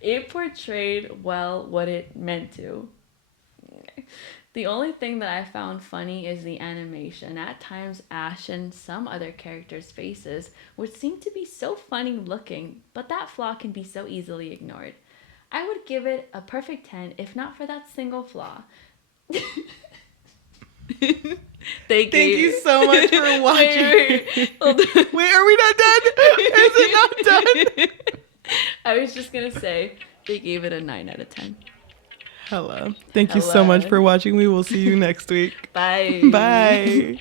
It portrayed well what it meant to. The only thing that I found funny is the animation. At times, Ash and some other characters' faces would seem to be so funny looking, but that flaw can be so easily ignored. I would give it a perfect 10 if not for that single flaw. Thank you so much for watching. Wait, hold on. Wait, are we not done? Is it not done? I was just gonna say they gave it a 9 out of 10. Hello. Thank you so much for watching. We will see you next week. Bye. Bye.